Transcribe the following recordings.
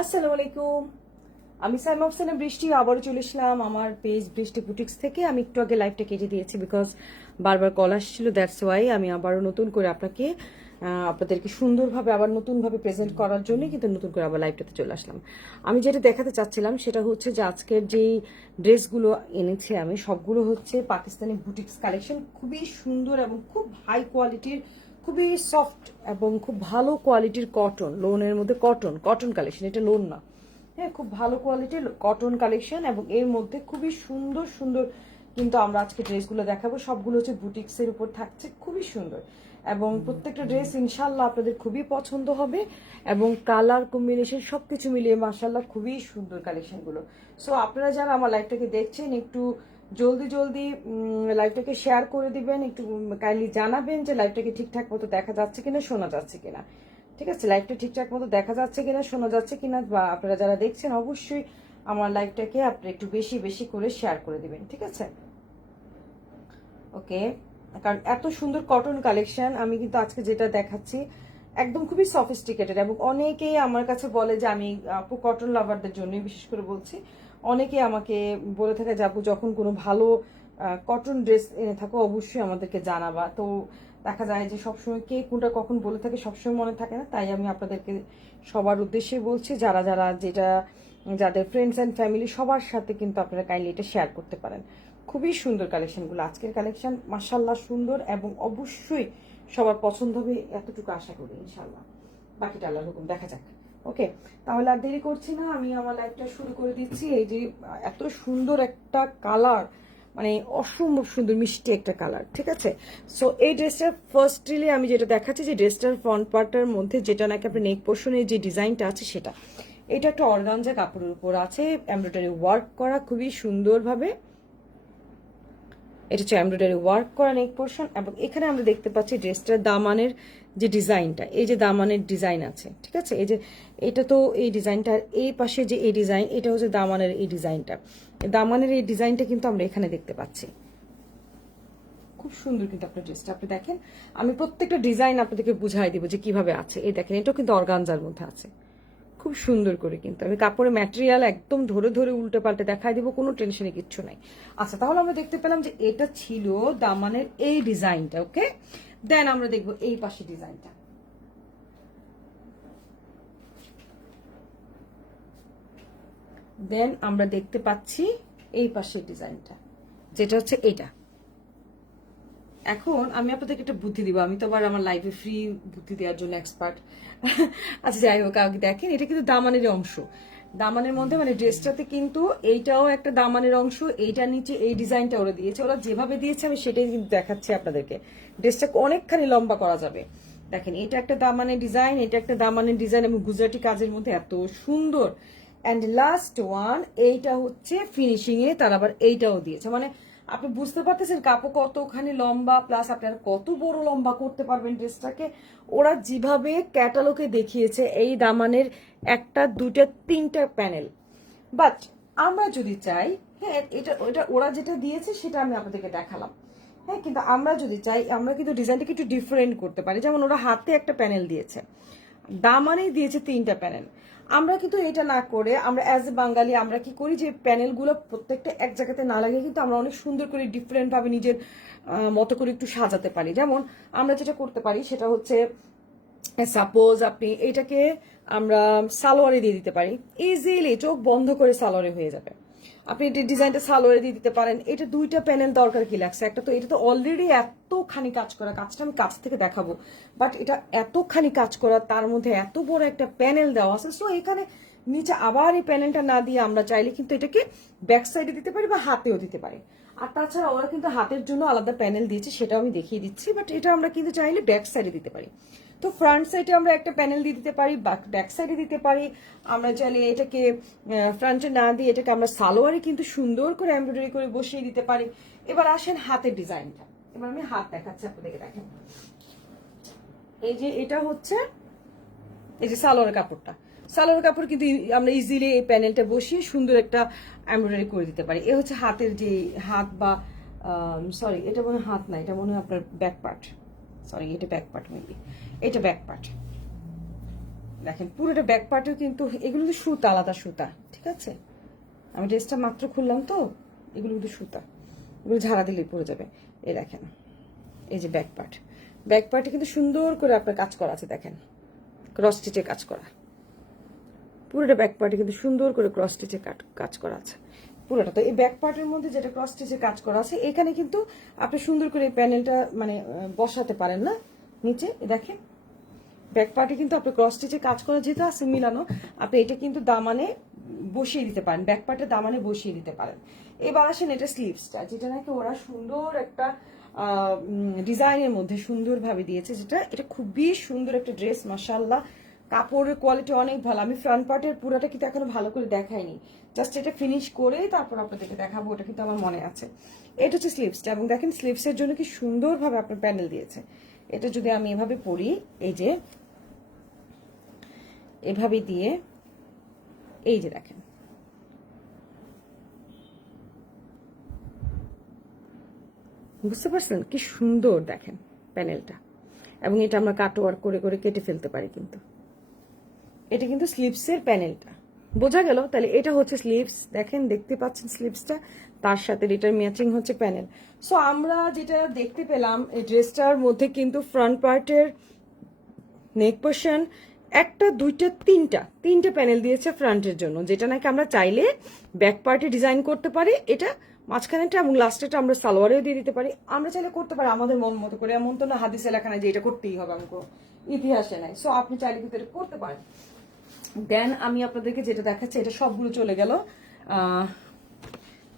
আসসালামু আলাইকুম। আমি সাইমা হোসেনা বৃষ্টি আবারও চলে এসলাম আমার পেজ বৃষ্টি বুটিক্স থেকে। আমি একটু আগে লাইভটা কেটে দিয়েছি বিকজ বারবার কল আসছিল, দ্যাটস ওয়াই আমি আবারও নতুন করে আপনাদেরকে সুন্দরভাবে আবার নতুনভাবে প্রেজেন্ট করার জন্য কিন্তু নতুন করে আবার লাইভটাতে চলে আসলাম। আমি যেটা দেখাতে চাচ্ছিলাম সেটা হচ্ছে যে আজকের যেই ড্রেসগুলো এনেছি আমি সবগুলো হচ্ছে পাকিস্তানি বুটিক্স কালেকশন, খুবই সুন্দর এবং খুব হাই কোয়ালিটির, খুবই সফট এবং খুব ভালো কোয়ালিটির কটন, লোনের মধ্যে কটন কালেকশন, এটা লোন না, হ্যাঁ, খুব ভালো কোয়ালিটির কটন কালেকশন এবং এর মধ্যে খুবই সুন্দর সুন্দর কিন্তু আমরা আজকে ড্রেসগুলো দেখাবো। সবগুলো হচ্ছে বুটিক্সের উপর থাকছে, খুবই সুন্দর এবং প্রত্যেকটা ড্রেস ইনশাল্লাহ আপনাদের খুবই পছন্দ হবে এবং কালার কম্বিনেশন সবকিছু মিলিয়ে মাশাল্লাহ খুবই সুন্দর কালেকশনগুলো। সো আপনারা যারা আমার লাইভটাকে দেখছেন একটু জলদি জলদি লাইভটাকে শেয়ার করে দিবেন, একটু কাইন্ডলি জানাবেন যে লাইভটাকে ঠিকঠাক মতো দেখা যাচ্ছে কিনা, শোনা যাচ্ছে কিনা। ঠিক আছে, লাইভটা ঠিকঠাক মতো দেখা যাচ্ছে কিনা, শোনা যাচ্ছে কিনা, বা আপনারা যারা দেখছেন অবশ্যই আমার লাইভটাকে আপনি একটু বেশি বেশি করে শেয়ার করে দিবেন। ঠিক আছে, ওকে। কারণ এত সুন্দর কটন কালেকশন আমি কিন্তু আজকে যেটা দেখাচ্ছি একদম খুবই সফিস্টিকেটেড এবং অনেকেই আমার কাছে বলে যে আমি আপু কটন লাভারদের জন্যই বিশেষ করে বলছি, অনেকে আমাকে বলে থাকে যে আপু যখন কোনো ভালো কটন ড্রেস এনে থাকো অবশ্যই আমাদেরকে জানাবা। তো দেখা যায় যে সবসময় কে কোনটা কখন বলে থাকে সবসময় মনে থাকে না, তাই আমি আপনাদেরকে সবার উদ্দেশ্যে বলছি যারা যারা যেটা যাদের ফ্রেন্ডস অ্যান্ড ফ্যামিলি সবার সাথে কিন্তু আপনারা কাইন্ডলি এটা শেয়ার করতে পারেন। খুবই সুন্দর কালেকশনগুলো, আজকের কালেকশন মাশাল্লাহ সুন্দর এবং অবশ্যই সবার পছন্দ হবে এতটুকু আশা করি ইনশাল্লাহ। বাকিটা আল্লাহর হুকুম, দেখা যাক। ওকে, তাহলে আর দেরি করছি না, আমি আমার লাইভটা শুরু করে দিচ্ছি। এই যে এত সুন্দর একটা কালার, মানে অসম্ভব সুন্দর মিষ্টি একটা কালার। ঠিক আছে, সো এই ড্রেসটার ফার্স্টলি আমি যেটা দেখাচ্ছি যে ড্রেসটার ফ্রন্ট পার্টের মধ্যে যেটা নাকি আপনার নেক পোর্শনের যে ডিজাইনটা আছে সেটা, এটা একটা অর্গানজা কাপড়ের উপর আছে এমব্রয়ডারি ওয়ার্ক করা খুবই সুন্দরভাবে। এটা হচ্ছে এমব্রয়ডারি ওয়ার্ক করা নেক পোর্শন এবং এখানে আমরা দেখতে পাচ্ছি ড্রেসটার দামানের যে ডিজাইনটা, এই যে দামানের ডিজাইন আছে। ঠিক আছে, এই যে এটা তো এই ডিজাইনটার এই পাশে যে এই ডিজাইন, এটা হচ্ছে দামানের এই ডিজাইনটা। দামানের এই ডিজাইনটা কিন্তু আমরা এখানে দেখতে পাচ্ছি, খুব সুন্দর কিন্তু আপনার ড্রেসটা আপনি দেখেন। আমি প্রত্যেকটা ডিজাইন আপনাদেরকে বুঝাই দিব যে কিভাবে আছে। এই দেখেন, এটাও কিন্তু অর্গানজার মধ্যে আছে, খুব সুন্দর করে কিন্তু আমি কাপড়ের ম্যাটেরিয়াল একদম ধরে ধরে উল্টে পাল্টে দেখাই দিব, কোনো টেনশনে কিচ্ছু নাই। আচ্ছা, তাহলে আমরা দেখতে পেলাম যে এটা ছিল দামানের এই ডিজাইনটা। ওকে, দেন আমরা দেখব এই পাশে ডিজাইনটা। দেন আমরা দেখতে পাচ্ছি এই পাশের ডিজাইনটা, যেটা হচ্ছে এটা। এখন আমি আপনাদেরকে একটা বুদ্ধি দিব, আমি তো আবার আমার লাইফে ফ্রি বুদ্ধি দেওয়ার জন্য এক্সপার্ট। আচ্ছা যাই হোক, আগে দেখেন এটা কিন্তু দামানের অংশ, দামানের মধ্যে মানে ড্রেসটাতে কিন্তু এইটাও একটা দামানের অংশ, এইটার নিচে এই ডিজাইনটা ওরা দিয়েছে, ওরা যেভাবে দিয়েছে আমি সেটাই কিন্তু দেখাচ্ছি আপনাদেরকে। ড্রেসটাকে অনেকখানি লম্বা করা যাবে। দেখেন, এটা একটা দামানের ডিজাইন, এটা একটা দামানের ডিজাইন এবং গুজরাটি কাজের মধ্যে এত সুন্দর। অ্যান্ড লাস্ট ওয়ান, এইটা হচ্ছে ফিনিশিং এ তার আবার এইটাও দিয়েছে, মানে আপনি বুঝতে পারতেছেন কাপড় কতখানি লম্বা, প্লাস আপনারা কত বড় লম্বা করতে পারবেন ড্রেসটাকে। ওরা যেভাবে ক্যাটালগে দেখিয়েছে এই দামানের একটা দুইটা তিনটা প্যানেল, বাট আমরা যদি চাই, হ্যাঁ এটা ওটা ওরা যেটা দিয়েছে সেটা আমি আপনাদেরকে দেখালাম, হ্যাঁ, কিন্তু আমরা যদি চাই আমরা কিন্তু ডিজাইনটাকে একটু ডিফারেন্ট করতে পারি। যেমন ওরা হাতে একটা প্যানেল দিয়েছে, দামানেই দিয়েছে তিনটা প্যানেল। আমরা কিন্তু এটা না করে আমরা অ্যাজ এ বাঙালি আমরা কি করি যে প্যানেলগুলো প্রত্যেকটা এক জায়গাতে না লাগিয়ে কিন্তু আমরা অনেক সুন্দর করে ডিফারেন্ট ভাবে নিজের মতো করে একটু সাজাতে পারি। যেমন আমরা যেটা করতে পারি সেটা হচ্ছে সাপোজ আপনি এটাকে আমরা সালোয়ারে দিয়ে দিতে পারি, ইজিলি চোখ বন্ধ করে সালোয়ারে হয়ে যাবে। আপনি এটা ডিজাইনটা সালোয়ারে দিয়ে দিতে পারেন। এটা দুইটা প্যানেল দরকার কি লাগছে, একটা তো এটা তো অলরেডি এতখানি কাজ করা, কাজটা আমি কাছ থেকে দেখাবো, বাট এটা এতখানি কাজ করা তার মধ্যে এত বড় একটা প্যানেল দেওয়া আছে। সো এখানে নিচে আবার এই প্যানেলটা না দিয়ে আমরা চাইলে কিন্তু এটাকে ব্যাক সাইডে দিতে পারি বা হাতেও দিতে পারি। আর তাছাড়া ওরা কিন্তু হাতের জন্য আলাদা প্যানেল দিয়েছে, সেটাও আমি দেখিয়ে দিচ্ছি, বাট এটা আমরা কিন্তু চাইলে ব্যাক সাইডে দিতে পারি। তো ফ্রন্ট সাইডে আমরা একটা প্যানেল দিয়ে দিতে পারি, ব্যাক সাইডে দিতে পারি। আমরা চাইলে এটাকে ফ্রন্টে না দিয়ে এটাকে আমরা সালোয়ারে কিন্তু সুন্দর করে এমব্রয়ডারি করে বসিয়ে দিতে পারি। এবার আসেন হাতের ডিজাইনটা, এবার আমি হাত দেখাচ্ছি আপনাদেরকে। দেখেন, এই যে এটা হচ্ছে এই যে সালোয়ার কাপড়টা, সালোয়ার কাপড় কিন্তু আমরা ইজিলি এই প্যানেলটা বসিয়ে সুন্দর একটা এমব্রয়ডারি করে দিতে পারি। এ হচ্ছে হাতের যে হাত বা সরি এটা মনে হয় হাত না, এটা মনে হয় আপনার ব্যাক পার্ট, সরি এটা ব্যাক পার্ট, মেবি এটা ব্যাক পার্ট। দেখেন পুরোটা ব্যাক পার্টেও কিন্তু এগুলো কিন্তু সুতা, আলাদা সুতা, ঠিক আছে। আমি ড্রেসটা মাত্র খুললাম তো, এগুলো কিন্তু সুতা, এগুলো ঝাড়া দিলেই পড়ে যাবে। এই দেখেন, এই যে ব্যাক পার্ট, ব্যাক পার্টে কিন্তু সুন্দর করে আপনার কাজ করা আছে, দেখেন ক্রস স্টিচে কাজ করা, পুরোটা ব্যাক পার্টে কিন্তু সুন্দর করে ক্রস স্টিচে কাজ করা আছে পুরোটা। তো এই ব্যাক পার্টের মধ্যে যেটা ক্রস স্টিচে কাজ করা আছে, এখানে কিন্তু আপনি সুন্দর করে এই প্যানেলটা মানে বসাতে পারেন না নিচে। দেখেন ব্যাক পার্টে কিন্তু আপনি ক্রস স্টিচে কাজ করা যেটা আছে মিলানো, আপনি এটা কিন্তু দামানে বসিয়ে দিতে পারেন, ব্যাক পার্টে দামানে বসিয়ে দিতে পারেন। এবার আসেন এটা স্লিভসটা, যেটা নাকি ওরা সুন্দর একটা ডিজাইনের মধ্যে সুন্দরভাবে দিয়েছে, যেটা এটা খুবই সুন্দর একটা ড্রেস, মাশাআল্লাহ। কাপড়ের কোয়ালিটি অনেক ভালো। আমি ফ্রন্ট পার্টের পুরোটা কিন্তু এখনো ভালো করে দেখাইনি, জাস্ট এটা ফিনিশ করে তারপর আপনাদেরকে দেখাবো, ওটা কিন্তু আমার মনে আছে। এটা হচ্ছে স্লিভসটা, এবং দেখেন স্লিভসের জন্য কি সুন্দরভাবে আপনার প্যানেল দিয়েছে। এটা যদি আমি এভাবে পরি, এই যে এভাবে দিয়ে, এই যে দেখেন বুঝতে পারছেন কি সুন্দর দেখেন প্যানেলটা, এবং এটা আমরা কাটওয়ার্ক করে করে কেটে ফেলতে পারি। কিন্তু এটা কিন্তু স্লিভসের প্যানেলটা, বোঝা গেল? তাহলে এটা হচ্ছে স্লিভস, দেখেন দেখতে পাচ্ছেন স্লিভসটা, তার সাথে এটার ম্যাচিং হচ্ছে প্যানেল। সো আমরা যেটা দেখতে পেলাম এই ড্রেসটার মধ্যে কিন্তু ফ্রন্ট পার্টের নেক পোর্শন একটা, দুইটা, তিনটা প্যানেল দিয়েছে ফ্রন্টের জন্য, যেটা নাকি আমরা চাইলে ব্যাক পার্টে ডিজাইন করতে পারি। এটা মাঝখানেটা এবং লাস্টেটা আমরা সালোয়ারেও দিয়ে দিতে পারি, আমরা চাইলে করতে পারি আমাদের মন মতো করে। এমন তো না হাদিসে লেখা নাই যে এটা করতেই হবে, আমাকে ইতিহাসে নাই। সো আপনি চাইলে কিন্তু এটা করতে পারেন। দেন আমি আপনাদেরকে যেটা দেখাচ্ছি, এটা সবগুলো চলে গেল।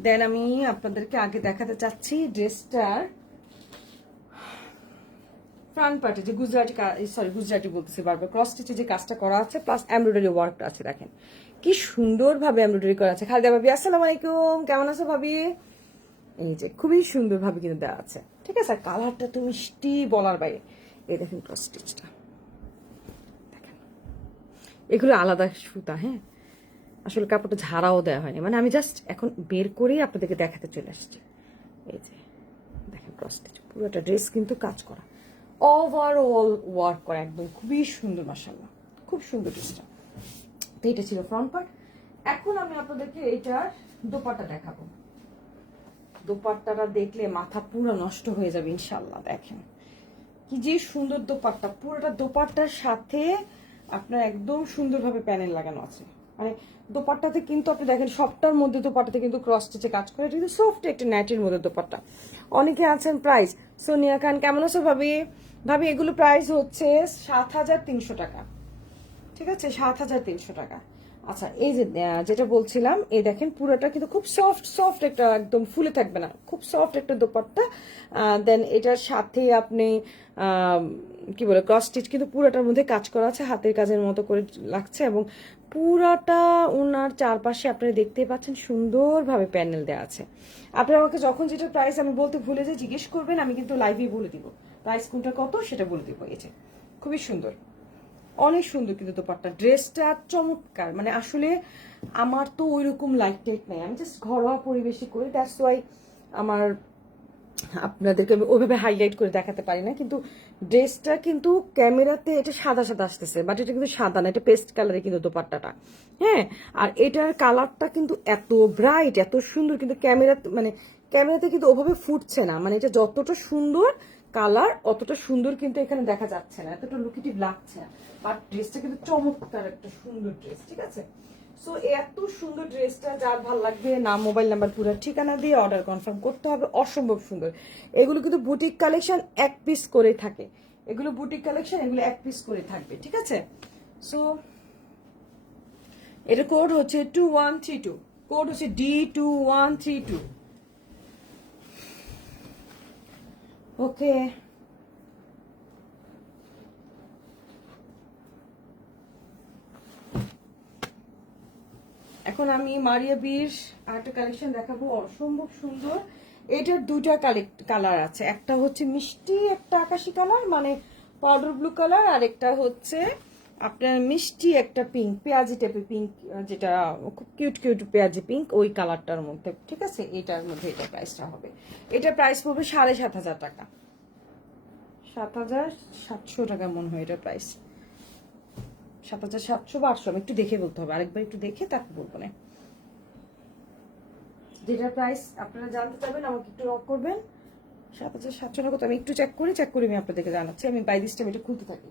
দেন আমি আপনাদেরকে আগে দেখাতে চাচ্ছি ড্রেসটার ফ্রন্ট পার্টে যে গুজরাটি বলতেছি বারবার, ক্রস স্টিচে যে কাজটা করা আছে প্লাস এমব্রয়ডারি ওয়ার্কটা আছে, দেখেন কি সুন্দরভাবে এমব্রয়ডারি করা আছে। খালিদা ভাবি আসসালামু আলাইকুম, কেমন আছো ভাবি? এই যে খুবই সুন্দরভাবে কিন্তু দেওয়া আছে, ঠিক আছে। কালারটা তো মিষ্টি বলার বাইরে। এই দেখেন ক্রস স্টিচটা, দেখেন এগুলো আলাদা সুতা, হ্যাঁ আসলে কাপড়টা ঝাড়াও দেওয়া হয়নি, মানে আমি জাস্ট এখন বের করেই আপনাদেরকে দেখাতে চলে আসছি। এই যে দেখেন ক্রস স্টিচ, পুরোটা ড্রেস কিন্তু কাজ করা, ওভারঅল ওয়ার্ক করা, একদম খুবই সুন্দর, মাশাআল্লাহ খুব সুন্দর ড্রেসটা। তো এটা ছিল ফ্রন্ট পার্ট। এখন আমি আপনাদেরকে এইটার দোপাট্টা দেখাবো। দোপাট্টাটা দেখলে মাথা পুরো নষ্ট হয়ে যাবে ইনশাল্লাহ। দেখেন কি যে সুন্দর দোপাট্টা, পুরোটা দোপাট্টার সাথে আপনার একদম সুন্দরভাবে প্যানেল লাগানো আছে। মানে দোপাট্টাতে কিন্তু আপনি দেখেন সবটার মধ্যে দোপাট্টাতে কিন্তু ক্রস স্টিচে কাজ করে, এটা কিন্তু সফট একটা নেটের মধ্যে দোপাট্টা। অনেকে আছেন প্রাইস, সোনিয়া খান কেমন আছো ভাবি? ভাবি এগুলো প্রাইস হচ্ছে 7,300 টাকা, ঠিক আছে 7,300 টাকা। আচ্ছা এই যে যেটা বলছিলাম, এই দেখেন পুরোটা কিন্তু খুব সফট একটা, একদম ফুলে থাকবে না, খুব সফট একটা দোপাট্টা। দেন এটার সাথে আপনি কি বলে ক্রস স্টিচ কিন্তু পুরোটার মধ্যে কাজ করা আছে, হাতের কাজের মতো করে লাগছে, এবং পুরাটা ওনার চারপাশে আপনারা দেখতেই পাচ্ছেন সুন্দরভাবে প্যানেল দেওয়া আছে। আপনারা আমাকে যখন যেটা প্রাইস আমি বলতে ভুলে যাই জিজ্ঞেস করবেন, আমি কিন্তু লাইভেই বলে দিব প্রাইস কোনটা কত সেটা বলে দিব। এই যে খুবই সুন্দর, অনেক সুন্দর কিন্তু দোপাট্টা, ড্রেসটা চমৎকার। মানে আসলে আমার তো ওইরকম লাইট টাইট নাই, আমি জাস্ট ঘরোয়া পরিবেশে করি, দ্যাটস ওয়াই আমার আপনাদেরকে আমি ওইভাবে হাইলাইট করে দেখাতে পারি না। কিন্তু ড্রেসটা কিন্তু ক্যামেরাতে এটা সাদা সাদা আসতেছে, বাট এটা কিন্তু সাদা না, এটা পেস্ট কালারে কিন্তু দোপাট্টাটা, হ্যাঁ। আর এটার কালারটা কিন্তু এত ব্রাইট, এত সুন্দর, কিন্তু ক্যামেরাতে কিন্তু ওভাবে ফুটছে না। মানে এটা যতটা সুন্দর কালার অতটা সুন্দর কিন্তু এখানে দেখা যাচ্ছে না, এতটা লুকেটিভ লাগছে না। বাট ড্রেসটা কিন্তু চমৎকার একটা সুন্দর ড্রেস, ঠিক আছে। সো এত সুন্দর ড্রেসটা যার ভালো লাগবে, নাম মোবাইল নাম্বার পুরো ঠিকানা দিয়ে অর্ডার কনফার্ম করতে হবে। অসম্ভব সুন্দর, এগুলো কিন্তু বুটিক কালেকশন, এক পিস করে থাকে এগুলো, বুটিক কালেকশন এগুলো এক পিস করে থাকবে, ঠিক আছে। সো এটা কোড হচ্ছে 2132, কোড হচ্ছে D2132। ওকে এখন আমি মারিয়া বীর আরেকটা কালেকশন দেখাবো, অসম্ভব সুন্দর। এটার দুইটা কালার আছে, একটা হচ্ছে মিষ্টি একটা আকাশি কালার মানে পাউডার ব্লু কালার, আর একটা হচ্ছে আপনার মিষ্টি একটা পিঙ্ক, পেঁয়াজি টাইপের পিঙ্ক, যেটা খুব কিউট কিউট পেঁয়াজি পিঙ্ক, ওই কালারটার মধ্যে, ঠিক আছে। এটার মধ্যে এটা প্রাইসটা হবে, এটা প্রাইস পড়বে 7,500 টাকা, 7,700 টাকা মনে হয় এটা প্রাইস। 7,700 বা 800, আমি একটু দেখে বলতে হবে, আরেকবার একটু দেখে তারপর বলবো না। যেটার প্রাইস আপনারা জানতে চাইবেন আমাকে একটু নক করবেন। 7,700 না কত, আমি একটু চেক করি আমি আপনাদেরকে জানাচ্ছি। আমি বাই দিস টাইম এটা খুলতে থাকি,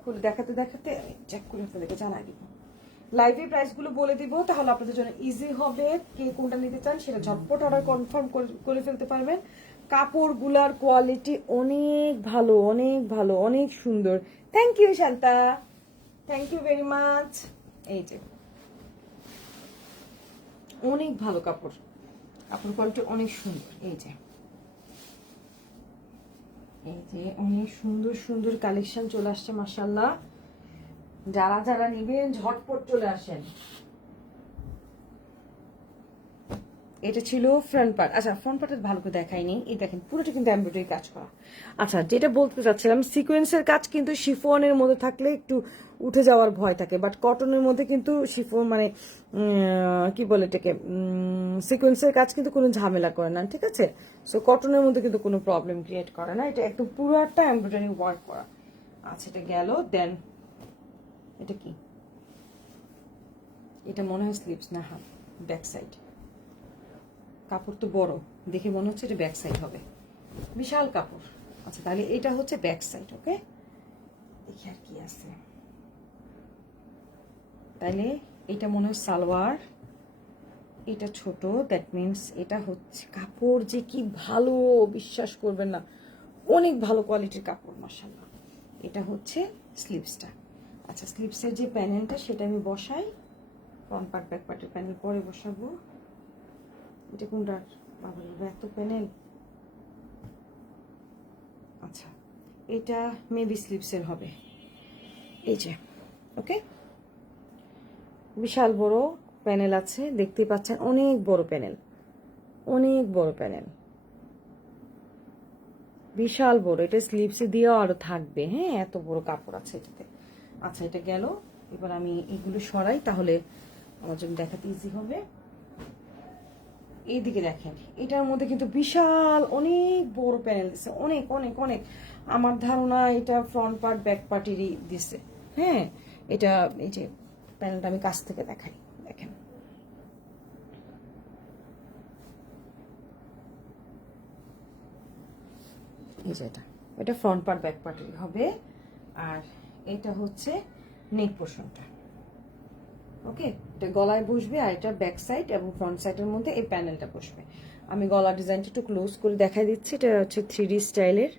খুলে দেখাতে দেখাতে আমি চেক করে আপনাদেরকে জানাই দিব। লাইভে প্রাইসগুলো বলে দিব, তাহলে আপনাদের জন্য ইজি হবে। কে কোনটা নিতে চান সেটা ঝটপট অর্ডার কনফার্ম করে ফেলতে পারবেন। কাপড়গুলার কোয়ালিটি অনেক ভালো, অনেক ভালো, অনেক সুন্দর। Thank you Shanta, thank you very much. এই যে অনেক ভালো কাপড়, কাপড় কোয়ালিটি অনেক সুন্দর। এই যে অনেক সুন্দর সুন্দর কালেকশন চলে আসছে মাশাআল্লাহ। যারা যারা নিবেন ঝটপট চলে আসেন। এটা ছিল ফ্রন্ট পার্ট। আচ্ছা, ফ্রন্ট পার্টের ভালো করে দেখাইনি, এই দেখেন পুরোটা কিন্তু এমব্রয়ডারি কাজ করা। আচ্ছা, যেটা বলতে চাচ্ছিলাম, সিকোয়েন্সের কাজ কিন্তু শিফনের মধ্যে থাকলে একটু উঠে যাওয়ার ভয় থাকে, বাট কটনের মধ্যে কিন্তু শিফন মানে কি বলে এটাকে, সিকোয়েন্সের কাজ কিন্তু কোনো ঝামেলা করে না, ঠিক আছে? সো কটনের মধ্যে কিন্তু কোনো প্রবলেম ক্রিয়েট করে না, এটা একদম পুরোটা এমব্রয়ডারি ওয়ার্ক করা। আচ্ছা, এটা গেল। দেন এটা কি, এটা মনে হয় স্লিপস না, হ্যাঁ ব্যাক সাইড। কাপড় তো বড়, দেখে মনে হচ্ছে এটা ব্যাক সাইড হবে, বিশাল কাপড়। আচ্ছা, তাহলে এটা হচ্ছে ব্যাক সাইড। ওকে, দেখি আর কি আছে। তাইলে এটা মনে হয় সালোয়ার, এটা ছোট, দ্যাট মিনস এটা হচ্ছে কাপড় যে কি ভালো, বিশ্বাস করবেন না, অনেক ভালো কোয়ালিটির কাপড় মাশাআল্লাহ। এটা হচ্ছে স্লিভসটা। আচ্ছা, স্লিভসের যে প্যানেলটা সেটা আমি বসাই, ফ্রন্ট পার্ট ব্যাক পার্টের প্যানেল পরে বসাবো। এটা কোনটার, বাবা এত প্যানেল। আচ্ছা, এটা মেবি স্লিভসের হবে। এই যে ওকে, বিশাল বড় প্যানেল আছে, দেখতেই পাচ্ছেন, অনেক বড় প্যানেল, অনেক বড় প্যানেল, বিশাল বড়। এটা স্লিভসে দিয়েও আরো থাকবে, হ্যাঁ এত বড় কাপড় আছে এটাতে। আচ্ছা, এটা গেল। এবার আমি এগুলো সরাই, তাহলে আমার জন্য দেখাতে ইজি হবে। এইদিকে দেখেন, এটার মধ্যে কিন্তু বিশাল অনেক বড় প্যানেল দিছে, অনেক অনেক অনেক। আমার ধারণা এটা ফ্রন্ট পার্ট ব্যাক পার্টেরই দিছে। হ্যাঁ, এটা এই যে প্যানেলটা আমি কাছ থেকে দেখাই, দেখেন এই যে এটা ফ্রন্ট পার্ট ব্যাক পার্টেরই হবে। আর এটা হচ্ছে নেক পোর্শনটা। ওকে, এটা গলায় বসবে, আর এটা ব্যাক সাইড এবং ফ্রন্ট সাইডের মধ্যে এই প্যানেলটা বসবে। আমি গলা ডিজাইনটা একটু ক্লোজ করে দেখাই দিচ্ছি। এটা হচ্ছে 3D স্টাইলের।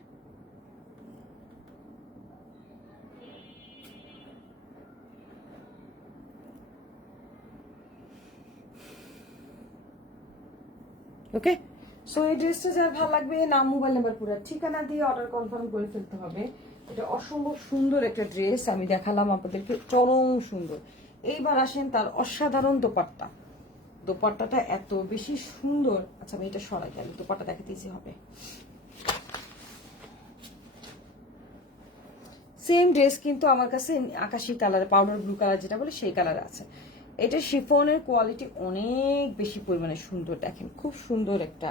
ওকে, সো এই ড্রেসটা যার ভালো লাগবে, নাম মোবাইল নাম্বার পুরো ঠিকানা দিয়ে অর্ডার কনফার্ম করে ফেলতে হবে। এটা অসম্ভব সুন্দর একটা ড্রেস, আমি দেখালাম আপনাদেরকে, চরম সুন্দর। এইবার আসেন তার অসাধারণ দোপাট্টা। দোপাট্টাটা এত বেশি সুন্দর। আচ্ছা, আমি এটা সরাই, আমি দোপাট্টা দেখাতে ইজি হবে। সেম ড্রেস কিন্তু আমার কাছে আকাশি কালার, পাউডার ব্লু কালার যেটা বলে সেই কালার আছে। এটা শিফনের কোয়ালিটি অনেক বেশি পরিমাণে সুন্দর, দেখেন খুব সুন্দর একটা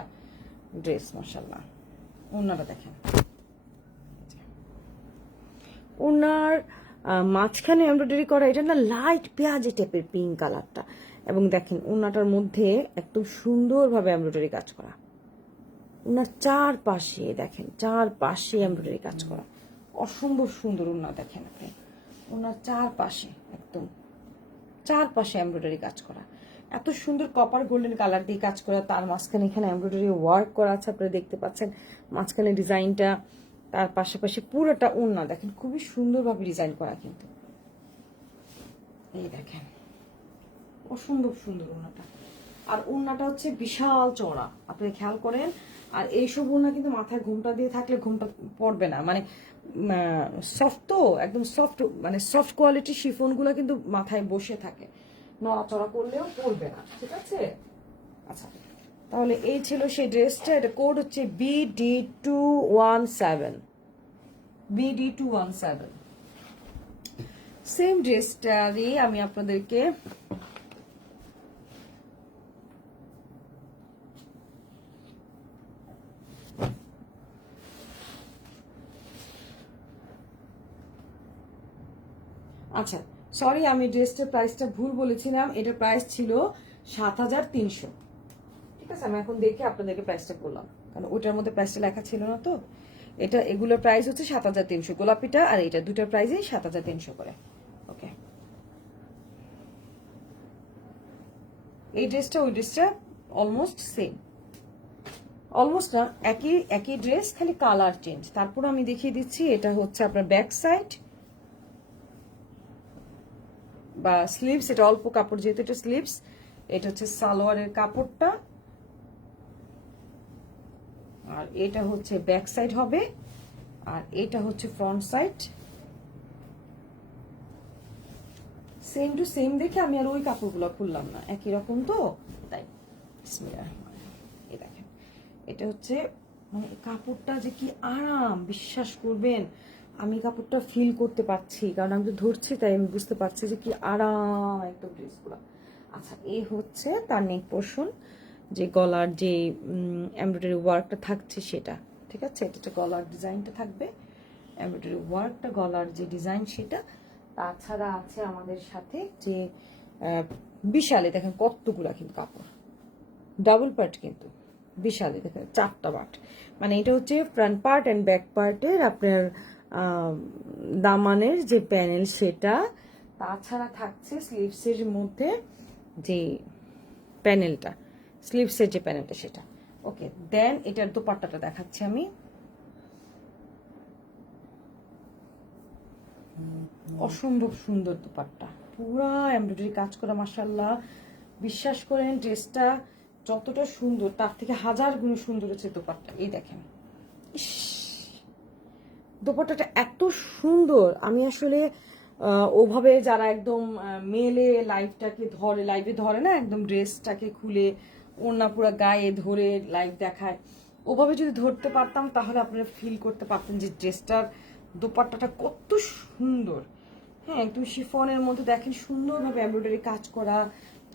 ড্রেস মাশাআল্লাহ। ওড়নাটা দেখেন, ওড়নার মাঝখানে এমব্রয়ডারি করা, এটা না লাইট পেঁয়াজি টাইপের পিঙ্ক কালারটা, এবং দেখেন ওড়নাটার মধ্যে একদম সুন্দরভাবে এমব্রয়ডারি কাজ করা। ওনার চারপাশে দেখেন, চারপাশে এমব্রয়ডারি কাজ করা, অসম্ভব সুন্দর ওনা। দেখেন আপনি ওনার চারপাশে, একদম চারপাশে এমব্রয়ডারি কাজ করা, এত সুন্দর কপার গোল্ডেন কালার দিয়ে কাজ করা। তার মাঝখানে এখানে এমব্রয়ডারি ওয়ার্ক করা আছে, আপনারা দেখতে পাচ্ছেন মাঝখানে ডিজাইনটা। তার পাশাপাশি পুরোটা ওনা দেখেন খুবই সুন্দরভাবে ডিজাইন করা, কিন্তু এই দেখেন অসম্ভব সুন্দর ওনাটা। আর ওড়নাটা হচ্ছে বিশাল চওড়া, আপনি খেয়াল করেন। আর এইসব ওড়না কিন্তু মাথায় ঘুমটা দিয়ে থাকলে ঘুমটা পড়বে না, মানে সফট তো, একদম সফট, মানে সফট কোয়ালিটির শিফনগুলো কিন্তু মাথায় বসে থাকে, নড়াচড়া করলেও পড়বে না, ঠিক আছে? আচ্ছা, তাহলে এই ছিল সেই ড্রেসটা। এটা কোড হচ্ছে BD217, BD217। সেম ড্রেসটারই আমি আপনাদেরকে আচ্ছা, সরি, আমি ড্রেসটার প্রাইসটা ভুল বলেছিলাম, এটা প্রাইস ছিল 7,300। ঠিক আছে, আমি এখন দেখে আপনাদেরকে প্রাইসটা বললাম, কারণ ওইটার মধ্যে প্রাইসটা লেখা ছিল না তো। এটা এগুলোর প্রাইস হচ্ছে 7,300, গোলাপিটা আর এটা দুটার প্রাইসই 7,300 করে। ওকে, এই ড্রেসটা ওই ড্রেসটা অলমোস্ট সেম, অলমোস্ট না, একই একই ড্রেস, খালি কালার চেঞ্জ। তারপর আমি দেখিয়ে দিচ্ছি, এটা হচ্ছে আপনার ব্যাক সাইড বা স্লিভস, এটা অল্প কাপড় যেহেতু এটা স্লিভস। এটা হচ্ছে সালোয়ারের কাপড়টা, আর এটা হচ্ছে ব্যাক সাইড হবে, আর এটা হচ্ছে front side. Same to same দেখে আমি আর ওই কাপড়গুলো খুললাম না, একই রকম তো তাই। এই দেখেন, এটা হচ্ছে মানে কাপড়টা যে কি আরাম, বিশ্বাস করবেন আমি কাপড়টা ফিল করতে পারছি, কারণ আমি তো ধরছি তাই আমি বুঝতে পারছি যে কি আরাম একদম ড্রেসগুলো। আচ্ছা, এই হচ্ছে তার নেক পোর্শন, যে গলার যে এমব্রয়ডারি ওয়ার্কটা থাকছে সেটা। ঠিক আছে, এটা গলার ডিজাইনটা থাকবে, এমব্রয়ডারি ওয়ার্কটা গলার যে ডিজাইন সেটা। তাছাড়া আছে আমাদের সাথে যে বিশালে দেখেন কতগুলা কিন্তু কাপড়, ডাবল পার্ট কিন্তু বিশালে দেখেন 4টা পার্ট, মানে এটা হচ্ছে ফ্রন্ট পার্ট অ্যান্ড ব্যাক পার্টের আপনার দামানের যে প্যানেল সেটা। তাছাড়া থাকছে স্লিভসের মধ্যে যে প্যানেলটা, স্লিভসের যে প্যানেলটা সেটা। ওকে, দেন এটার দোপাট্টাটা দেখাচ্ছি আমি। অসম্ভব সুন্দর দোপাট্টা, পুরা এমব্রয়ডারি কাজ করা, মাশাআল্লাহ। বিশ্বাস করেন ড্রেসটা যতটা সুন্দর তার থেকে 1000 গুণ সুন্দর হচ্ছে দোপাট্টা। এই দেখেন, ইস, দোপাট্টাটা এত সুন্দর। আমি আসলে ওভাবে যারা একদম মেলে লাইভটাকে ধরে, লাইভে ধরে না, একদম ড্রেসটাকে খুলে ওড়না পুরা গায়ে ধরে লাইভ দেখায়, ওভাবে যদি ধরতে পারতাম তাহলে আপনারা ফিল করতে পারতেন যে ড্রেসটার দোপাট্টাটা কত সুন্দর। হ্যাঁ, একদম শিফনের মধ্যে দেখেন সুন্দরভাবে এমব্রয়ডারি কাজ করা,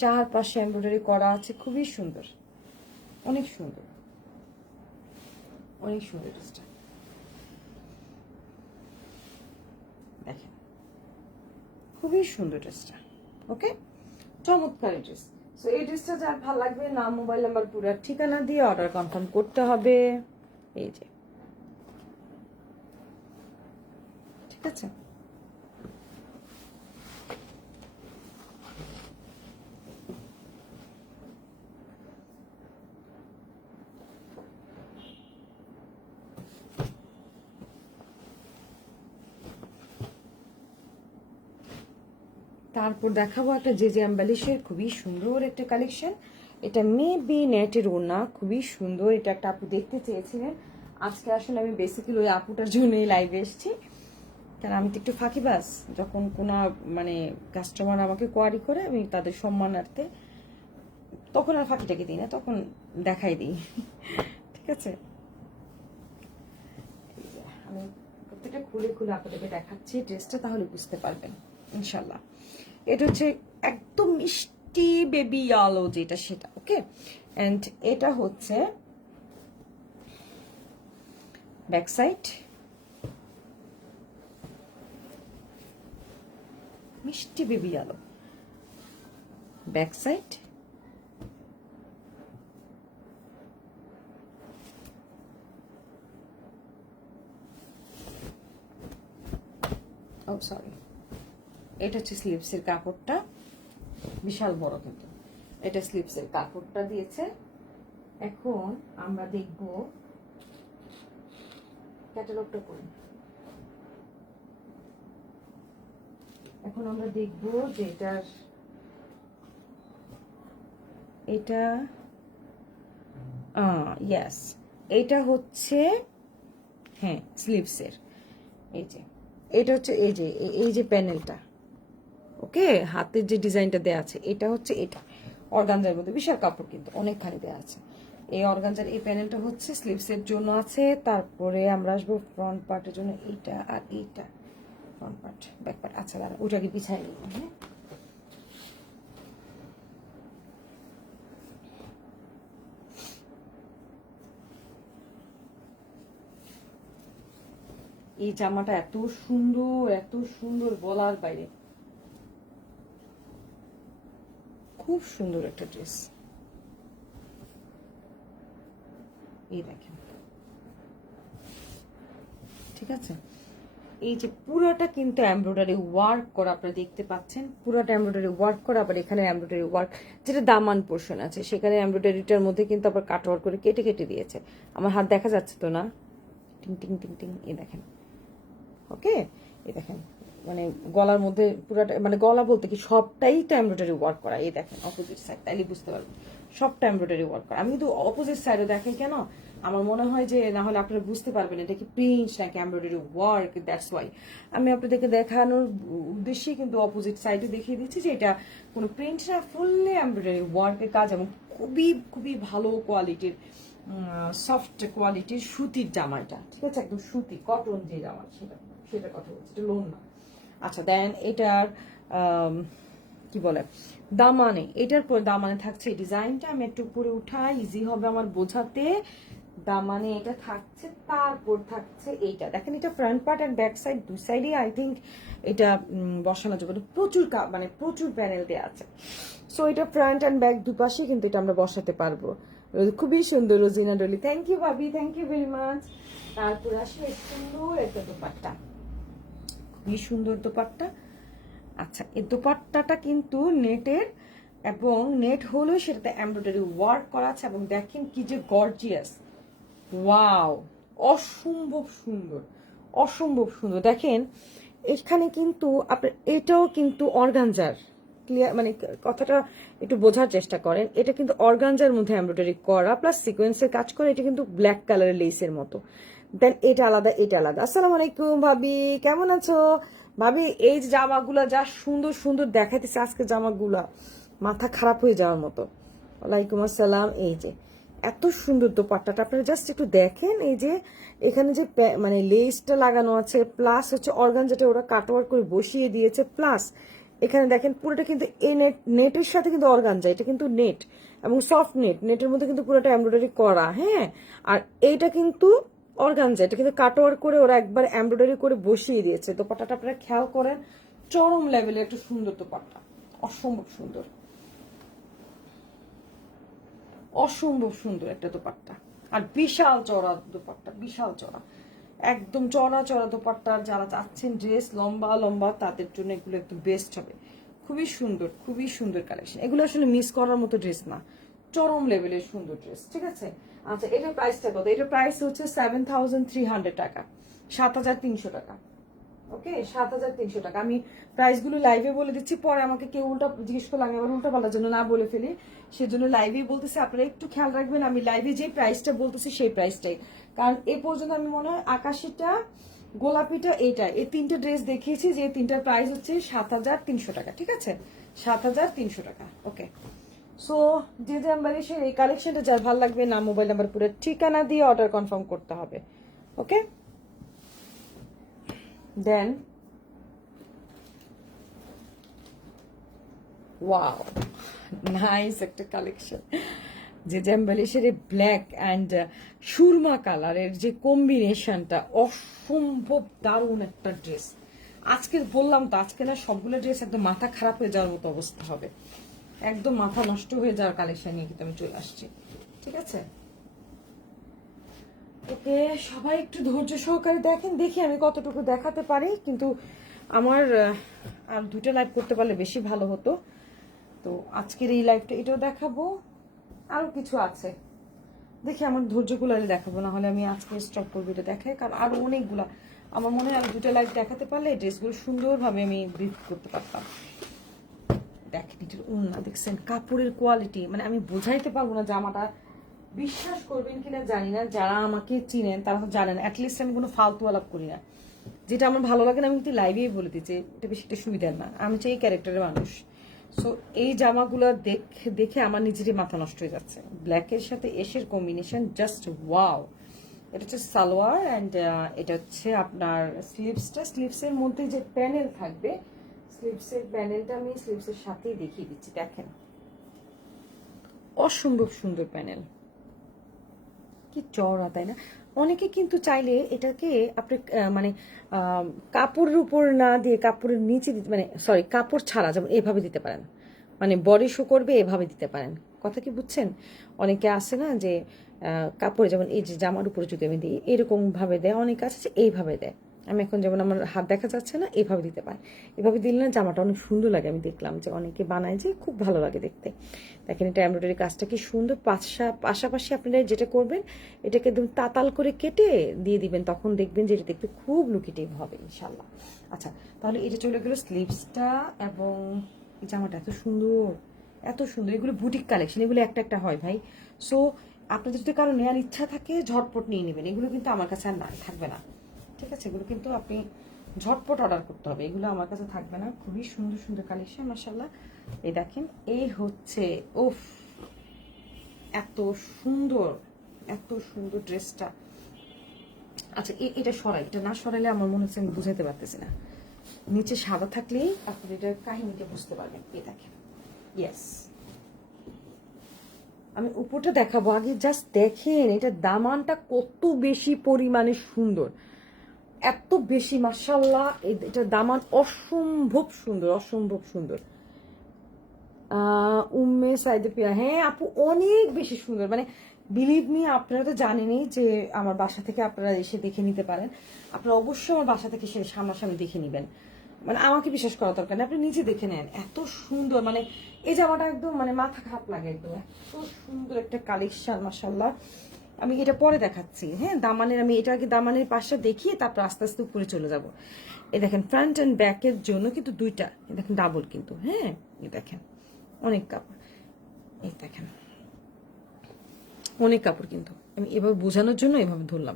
চারপাশে এমব্রয়ডারি করা আছে, খুবই সুন্দর, অনেক সুন্দর, অনেক সুন্দর ড্রেসটা। দেখেন খুবই সুন্দর ড্রেসটা। ওকে, চমৎকার ড্রেস। সো এই ড্রেসটা যার ভালো লাগবে, নাম, মোবাইল নাম্বার, পুরো ঠিকানা দিয়ে অর্ডার কনফার্ম করতে হবে। এই যে, ঠিক আছে। তারপর দেখাবো একটা যে অ্যাম্বালিশের খুবই সুন্দর একটা কালেকশন। এটা মেবি নেটের ওড়না, খুবই সুন্দর। এটা একটা আপু দেখতে চেয়েছিলেন, আজকে আসলে আমি বেসিক্যালি ওই আপুটার জন্যই লাইভে এসেছি, কারণ আমি তো একটু ফাঁকিবাজ। যখন কোনো মানে কাস্টমার আমাকে কোয়ারি করে, আমি তাদের সম্মানার্থে তখন আর ফাঁকিটাকে দিই না, তখন দেখাই দিই। ঠিক আছে, আমি প্রত্যেকটা খুলে খুলে আপনাদেরকে দেখাচ্ছি ড্রেসটা, তাহলে বুঝতে পারবেন ইনশাল্লাহ। এটা হচ্ছে একদম মিষ্টি বেবি আলো যেটা সেটা। ওকে, এন্ড এটা হচ্ছে ব্যাক সাইড, মিষ্টি বেবি আলো ব্যাক সাইড। ও সরি, এটা হচ্ছে স্লিভসের কাপড়টা, বিশাল বড় কিন্তু এটা স্লিভসের কাপড়টা দিয়েছে। এখন আমরা দেখব ক্যাটালগটা করি। এখন আমরা দেখব যে এটা ইয়েস, এটা হচ্ছে হ্যাঁ স্লিভসের। এই যে এটা হচ্ছে এই যে প্যানেলটা, ওকে, হাতের যে ডিজাইনটা দেয়া আছে এটা হচ্ছে, এটা অর্গানজার মধ্যে বিশাল কাপড় কিন্তু অনেকখানি দেয়া আছে। এই অর্গানজার এই প্যানেলটা হচ্ছে স্লিভসের জন্য আছে। তারপরে আমরা আসবো ফ্রন্ট পার্টের জন্য, এইটা আর এইটা ফ্রন্ট পার্ট, ব্যাক পার্ট। আচ্ছা দাঁড়া, ওটাকে পিছাই নিই। হ্যাঁ, এই জামাটা এত সুন্দর, এত সুন্দর বলার বাইরে। খুব সুন্দর একটা ড্রেস। এই দেখেন, ঠিক আছে, এই যে পুরোটা কিন্তু এমব্রয়ডারি ওয়ার্ক করা, আপনারা দেখতে পাচ্ছেন পুরোটা এমব্রয়ডারি ওয়ার্ক করা। আবার এখানে এমব্রয়ডারি ওয়ার্ক, যেটা দামান পোর্শন আছে সেখানে এমব্রয়ডারিটার মধ্যে কিন্তু আবার কাট ওয়ার্ক করে কেটে কেটে দিয়েছে। আমার হাত দেখা যাচ্ছে তো না? টিং টিং টিং টিং, এই দেখেন। ওকে, এই দেখেন, মানে গলার মধ্যে পুরাটা, মানে গলা বলতে কি সবটাই তো এমব্রয়ডারি ওয়ার্ক করা। এই দেখেন অপোজিট সাইড, তাইলে বুঝতে পারবেন সবটা এমব্রয়ডারি ওয়ার্ক করা। আমি কিন্তু অপোজিট সাইডে দেখেন কেন, আমার মনে হয় যে না হলে আপনারা বুঝতে পারবেন এটা কি প্রিন্ট নাকি এমব্রয়ডারি ওয়ার্ক। দ্যাটস ওয়াই আমি আপনাদেরকে দেখানোর উদ্দেশ্যে কিন্তু অপোজিট সাইডে দেখিয়ে দিচ্ছি যে এটা কোনো প্রিন্ট না, ফুললি এমব্রয়ডারি ওয়ার্কের কাজ এবং খুবই খুবই ভালো কোয়ালিটির, সফট কোয়ালিটির সুতির জামাটা, ঠিক আছে, একদম সুতি কটন যে জামা সেটার কথা বলছি, এটা লোন না। আচ্ছা দেন এটার কি বলে দামানে, এটার পর দামানে থাকছে এই ডিজাইনটা, আমি একটু উপরে উঠাই ইজি হবে আমার বোঝাতে। দামানে এটা থাকছে, তারপর থাকছে এইটা দেখেন, এটা ফ্রন্ট পার্ট আর ব্যাক সাইড দুই সাইডে আই থিঙ্ক এটা বসানো যাবে, প্রচুর মানে প্রচুর প্যানেল দেওয়া আছে। সো এটা ফ্রন্ট অ্যান্ড ব্যাক দুপাশে কিন্তু এটা আমরা বসাতে পারবো। খুবই সুন্দর রোজিনা ডলি, থ্যাংক ইউ ভাবি, থ্যাংক ইউ ভেরি মাচ। তারপর আসলে সুন্দর একটা দোপাট্টা, খুবই সুন্দর দোপাট্টা। আচ্ছা এই দোপাট্টাটা কিন্তু নেটের, এবং নেট হলেও সেটাতে এমব্রয়ডারি ওয়ার্ক করা আছে, এবং দেখেন কি যে গর্জিয়াস, ওয়াও, অসম্ভব সুন্দর, অসম্ভব সুন্দর। দেখেন এখানে কিন্তু আপনার এটাও কিন্তু অর্গানজার, ক্লিয়ার মানে কথাটা একটু বোঝার চেষ্টা করেন, এটা কিন্তু অর্গানজার মধ্যে এমব্রয়ডারি করা প্লাস সিকোয়েন্সের কাজ করে, এটা কিন্তু ব্ল্যাক কালারের লেসের মতো। দেন এটা আলাদা, এটা আলাদা। আসসালামু আলাইকুম ভাবি, কেমন আছো ভাবি? এই যে জামাগুলা যা সুন্দর সুন্দর দেখাইতেছে আজকে জামাগুলা, মাথা খারাপ হয়ে যাওয়ার মতো। ওয়ালাইকুম আসসালাম। এই যে এত সুন্দর দোপাট্টাটা আপনারা জাস্ট একটু দেখেন, এই যে এখানে যে মানে লেসটা লাগানো আছে, প্লাস হচ্ছে অর্গানজাটা ওরা কাটওয়ার্ক করে বসিয়ে দিয়েছে, প্লাস এখানে দেখেন পুরোটা কিন্তু এই নেটের সাথে কিন্তু অর্গানজা, এটা কিন্তু নেট এবং সফট নেটের মধ্যে কিন্তু পুরোটা এমব্রয়ডারি করা, হ্যাঁ। আর এইটা কিন্তু অর্গানজা, এটা কিন্তু কাটওয়ার্ক করে ওরা একবার এমব্রয়ডারি করে বসিয়ে দিয়েছে। দোপাট্টাটা আপনারা খেয়াল করেন, চরম লেভেলের একটা সুন্দর দোপাট্টা, অসম্ভব সুন্দর, অসম্ভব সুন্দর একটা দোপাট্টা। আর বিশাল চড়া দোপাট্টা, বিশাল চড়া, একদম চড়া চড়া দোপাট্টা। যারা চাচ্ছেন ড্রেস লম্বা লম্বা তাদের জন্য এগুলো একদম বেস্ট হবে। খুবই সুন্দর, খুবই সুন্দর কালেকশন, এগুলো আসলে মিস করার মতো ড্রেস না, চরম লেভেলের সুন্দর ড্রেস, ঠিক আছে। আচ্ছা এটার প্রাইসটা কত? এটার প্রাইস হচ্ছে 7300 টাকা, 7300 টাকা। ওকে 7300 টাকা। আমি প্রাইসগুলো লাইভে বলে দিচ্ছি, পরে আমাকে কেউ উল্টা জিজ্ঞেস করলে আমি আবার উল্টা পাল্টার জন্য না বলে ফেলি, সেজন্য লাইভেই বলতেছি। আপনারা একটু খেয়াল রাখবেন, আমি লাইভে যে প্রাইসটা বলতেছি সেই প্রাইসটাই, কারণ এ পর্যন্ত আমি মনে হয় আকাশিটা, গোলাপিটা, এইটা, এই তিনটে ড্রেস দেখিয়েছি, যে তিনটার প্রাইস হচ্ছে 7300 টাকা, ঠিক আছে, 7300 টাকা। ওকে সো যে যে এম্বারিশের এই কালেকশনটা যার ভালো লাগবে, নাম মোবাইল নাম্বার পুরো ঠিকানা দিয়ে অর্ডার কনফার্ম করতে হবে। ওকে দেন ওয়াও, নাইস একটা কালেকশন, যে জ্যাম্বালিশের ব্ল্যাক অ্যান্ড সুরমা কালারের যে কম্বিনেশনটা, অসম্ভব দারুণ একটা ড্রেস। আজকে বললাম তো, আজকে না সবগুলো ড্রেস একদম মাথা খারাপ হয়ে যাওয়ার মতো অবস্থা হবে, একদম মাথা নষ্ট হয়ে যাওয়ার কালেকশন নিয়ে কিন্তু আমি চলে আসছি, ঠিক আছে। ওকে সবাই একটু ধৈর্য সহকারে দেখেন, দেখি আমি কতটুকু দেখাতে পারি, কিন্তু আমার আর দুটো লাইভ করতে পারলে বেশি ভালো হতো। তো আজকের এই লাইভটা এটাও দেখাবো, আরো কিছু আছে, দেখি আমার ধৈর্যগুলো দেখাবো, না হলে আমি আজকে স্টপ করবো এটা দেখাই, কারণ আরো অনেকগুলা আমার মনে হয় আরো দুটো লাইভ দেখাতে পারলে ড্রেসগুলো সুন্দরভাবে আমি ব্রিফ করতে পারতাম। দেখেন এটার ওড়না দেখছেন, কাপড়ের কোয়ালিটি মানে আমি বোঝাইতে পারবো না জামাটা, বিশ্বাস করবেন কিনা জানি না, যারা আমাকে চিনেন তারা তো জানেন, অ্যাটলিস্ট আমি কোনো ফালতু আলাপ করি না, যেটা আমার ভালো লাগে না আমি কিন্তু লাইভেই বলে দিই যে এটা বেশি একটা সুবিধার না, আমি চাই এই ক্যারেক্টারের মানুষ। সো এই জামাগুলো দেখে দেখে আমার নিজেরই মাথা নষ্ট হয়ে যাচ্ছে, ব্ল্যাকের সাথে এসের কম্বিনেশন জাস্ট ওয়াও। এটা হচ্ছে সালোয়ার অ্যান্ড এটা হচ্ছে আপনার স্লিভসটা, স্লিভসের মধ্যে যে প্যানেল থাকবে, স্লিভসের প্যানেলটা আমি স্লিভসের সাথেই দেখিয়ে দিচ্ছি, দেখেন অসম্ভব সুন্দর প্যানেল, কি চওড়া তাই না। অনেকে কিন্তু চাইলে এটাকে আপনি মানে কাপড়ের উপর না দিয়ে কাপড়ের নিচে দিতে, মানে সরি কাপড় ছাড়া যেমন এভাবে দিতে পারেন, মানে বডি শো করবে এভাবে দিতে পারেন। কথা কি বুঝছেন? অনেকে আসে না যে কাপড়ে, যেমন এই যে জামার উপরে যদি আমি দিই এরকম ভাবে দেয়, অনেকে আছে যে এইভাবে দেয়। আমি এখন যেমন আমার হাত দেখা যাচ্ছে না, এইভাবে দিতে পারে। এভাবে দিলে না জামাটা অনেক সুন্দর লাগে। আমি দেখলাম যে অনেকে বানায়, যে খুব ভালো লাগে দেখতে। দেখেন এটা এমব্রয়ডারি কাজটা কি সুন্দর। পাশাপাশি আপনারা যেটা করবেন, এটাকে একদম তাতাল করে কেটে দিয়ে দিবেন, তখন দেখবেন যে এটা দেখতে খুব লুকেটিভ হবে ইনশাল্লাহ। আচ্ছা, তাহলে এটা চলে গেল স্লিভসটা। এবং এই জামাটা এত সুন্দর, এত সুন্দর। এগুলো বুটিক কালেকশন, এগুলো একটা একটা হয় ভাই। সো আপনাদের যদি কারো নেওয়ার ইচ্ছা থাকে ঝটপট নিয়ে নেবেন। এগুলো কিন্তু আমার কাছে আর না থাকবে না, ঠিক আছে? এগুলো কিন্তু আপনি ঝটপট অর্ডার করতে হবে, এগুলো আমার কাছে থাকবে না। খুবই সুন্দর সুন্দর কালেকশন মাশাআল্লাহ। এই দেখেন, এই হচ্ছে উফ, এত সুন্দর, এত সুন্দর ড্রেসটা। আচ্ছা, এটা সরাই, এটা না সরাইলে আমার মনে হচ্ছে আমি বুঝাতে পারতেছি না। নিচে সাদা থাকলেই আপনি এটার কাহিনীটা বুঝতে পারবেন। এই দেখেন, ইয়েস, আমি উপরটা দেখাবো, আগে জাস্ট দেখেন এটা দামানটা কত বেশি পরিমাণে সুন্দর, এত বেশি মাশাআল্লাহ। এটা দামান অসম্ভব সুন্দর, অসম্ভব সুন্দর। উম্মে সাইদে পিয়া, হ্যাঁ আপু অনেক বেশি সুন্দর। মানে বিলিভ মি, আপনারা তো জানেনই যে আমার বাসা থেকে আপনারা এসে দেখে নিতে পারেন। আপনারা অবশ্যই আমার বাসা থেকে এসে সামনাসামনি দেখে নেবেন। মানে আমাকে বিশ্বাস করা দরকার নেই, আপনি নিজে দেখে নেন। এত সুন্দর, মানে এই জামাটা একদম মানে মাথা খারাপ লাগে একদম। এত সুন্দর একটা কালেকশন মাশাআল্লাহ। আমি এটা পরে দেখাচ্ছি, হ্যাঁ দামানের, আমি এটা আগে দামানের পাশটা দেখিয়ে তারপর আস্তে আস্তে উপরে চলে যাব। এই দেখেন ফ্রন্ট অ্যান্ড ব্যাকের জন্য কিন্তু দুইটা, দেখেন ডাবল কিন্তু, হ্যাঁ এই দেখেন অনেক কাপড়। এই দেখেন অনেক কাপড় কিন্তু, আমি এভাবে বোঝানোর জন্য এভাবে ধরলাম।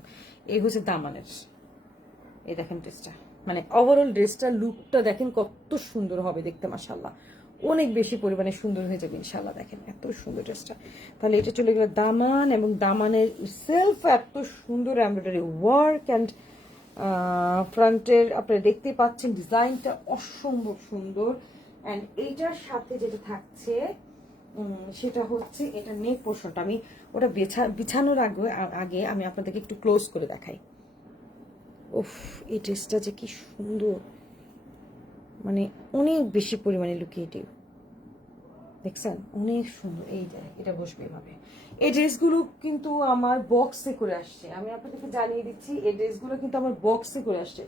এই হচ্ছে দামানের। এই দেখেন ড্রেসটা, মানে ওভারঅল ড্রেসটার লুকটা দেখেন কত সুন্দর হবে দেখতে মাশাআল্লাহ। অনেক বেশি পরিমাণে সুন্দর হয়ে যাবে ইনশাআল্লাহ। দেখেন এত সুন্দর ড্রেসটা। তাহলে এটা চলে গেল দামান, এবং দামানের সেলফ এত সুন্দর এমব্রয়ডারি ওয়ার্ক অ্যান্ড ফ্রন্টের আপনারা দেখতে পাচ্ছেন ডিজাইনটা অসম্ভব সুন্দর। অ্যান্ড এইটার সাথে যেটা থাকছে সেটা হচ্ছে এটা নেক পোর্শনটা। আমি ওটা বিছানোর আগে আমি আপনাদেরকে একটু ক্লোজ করে দেখাই। উফ, এই ড্রেসটা যে কি সুন্দর, মানে অনেক বেশি পরিমাণে লুকিয়েটিভ, দেখছেন অনেক সুন্দর। এই যে এটা বসবে এভাবে। এই ড্রেসগুলো কিন্তু আমার বক্সে করে আসছে, আমি আপনাদেরকে জানিয়ে দিচ্ছি এই ড্রেসগুলো কিন্তু আমার বক্সে করে আসছে।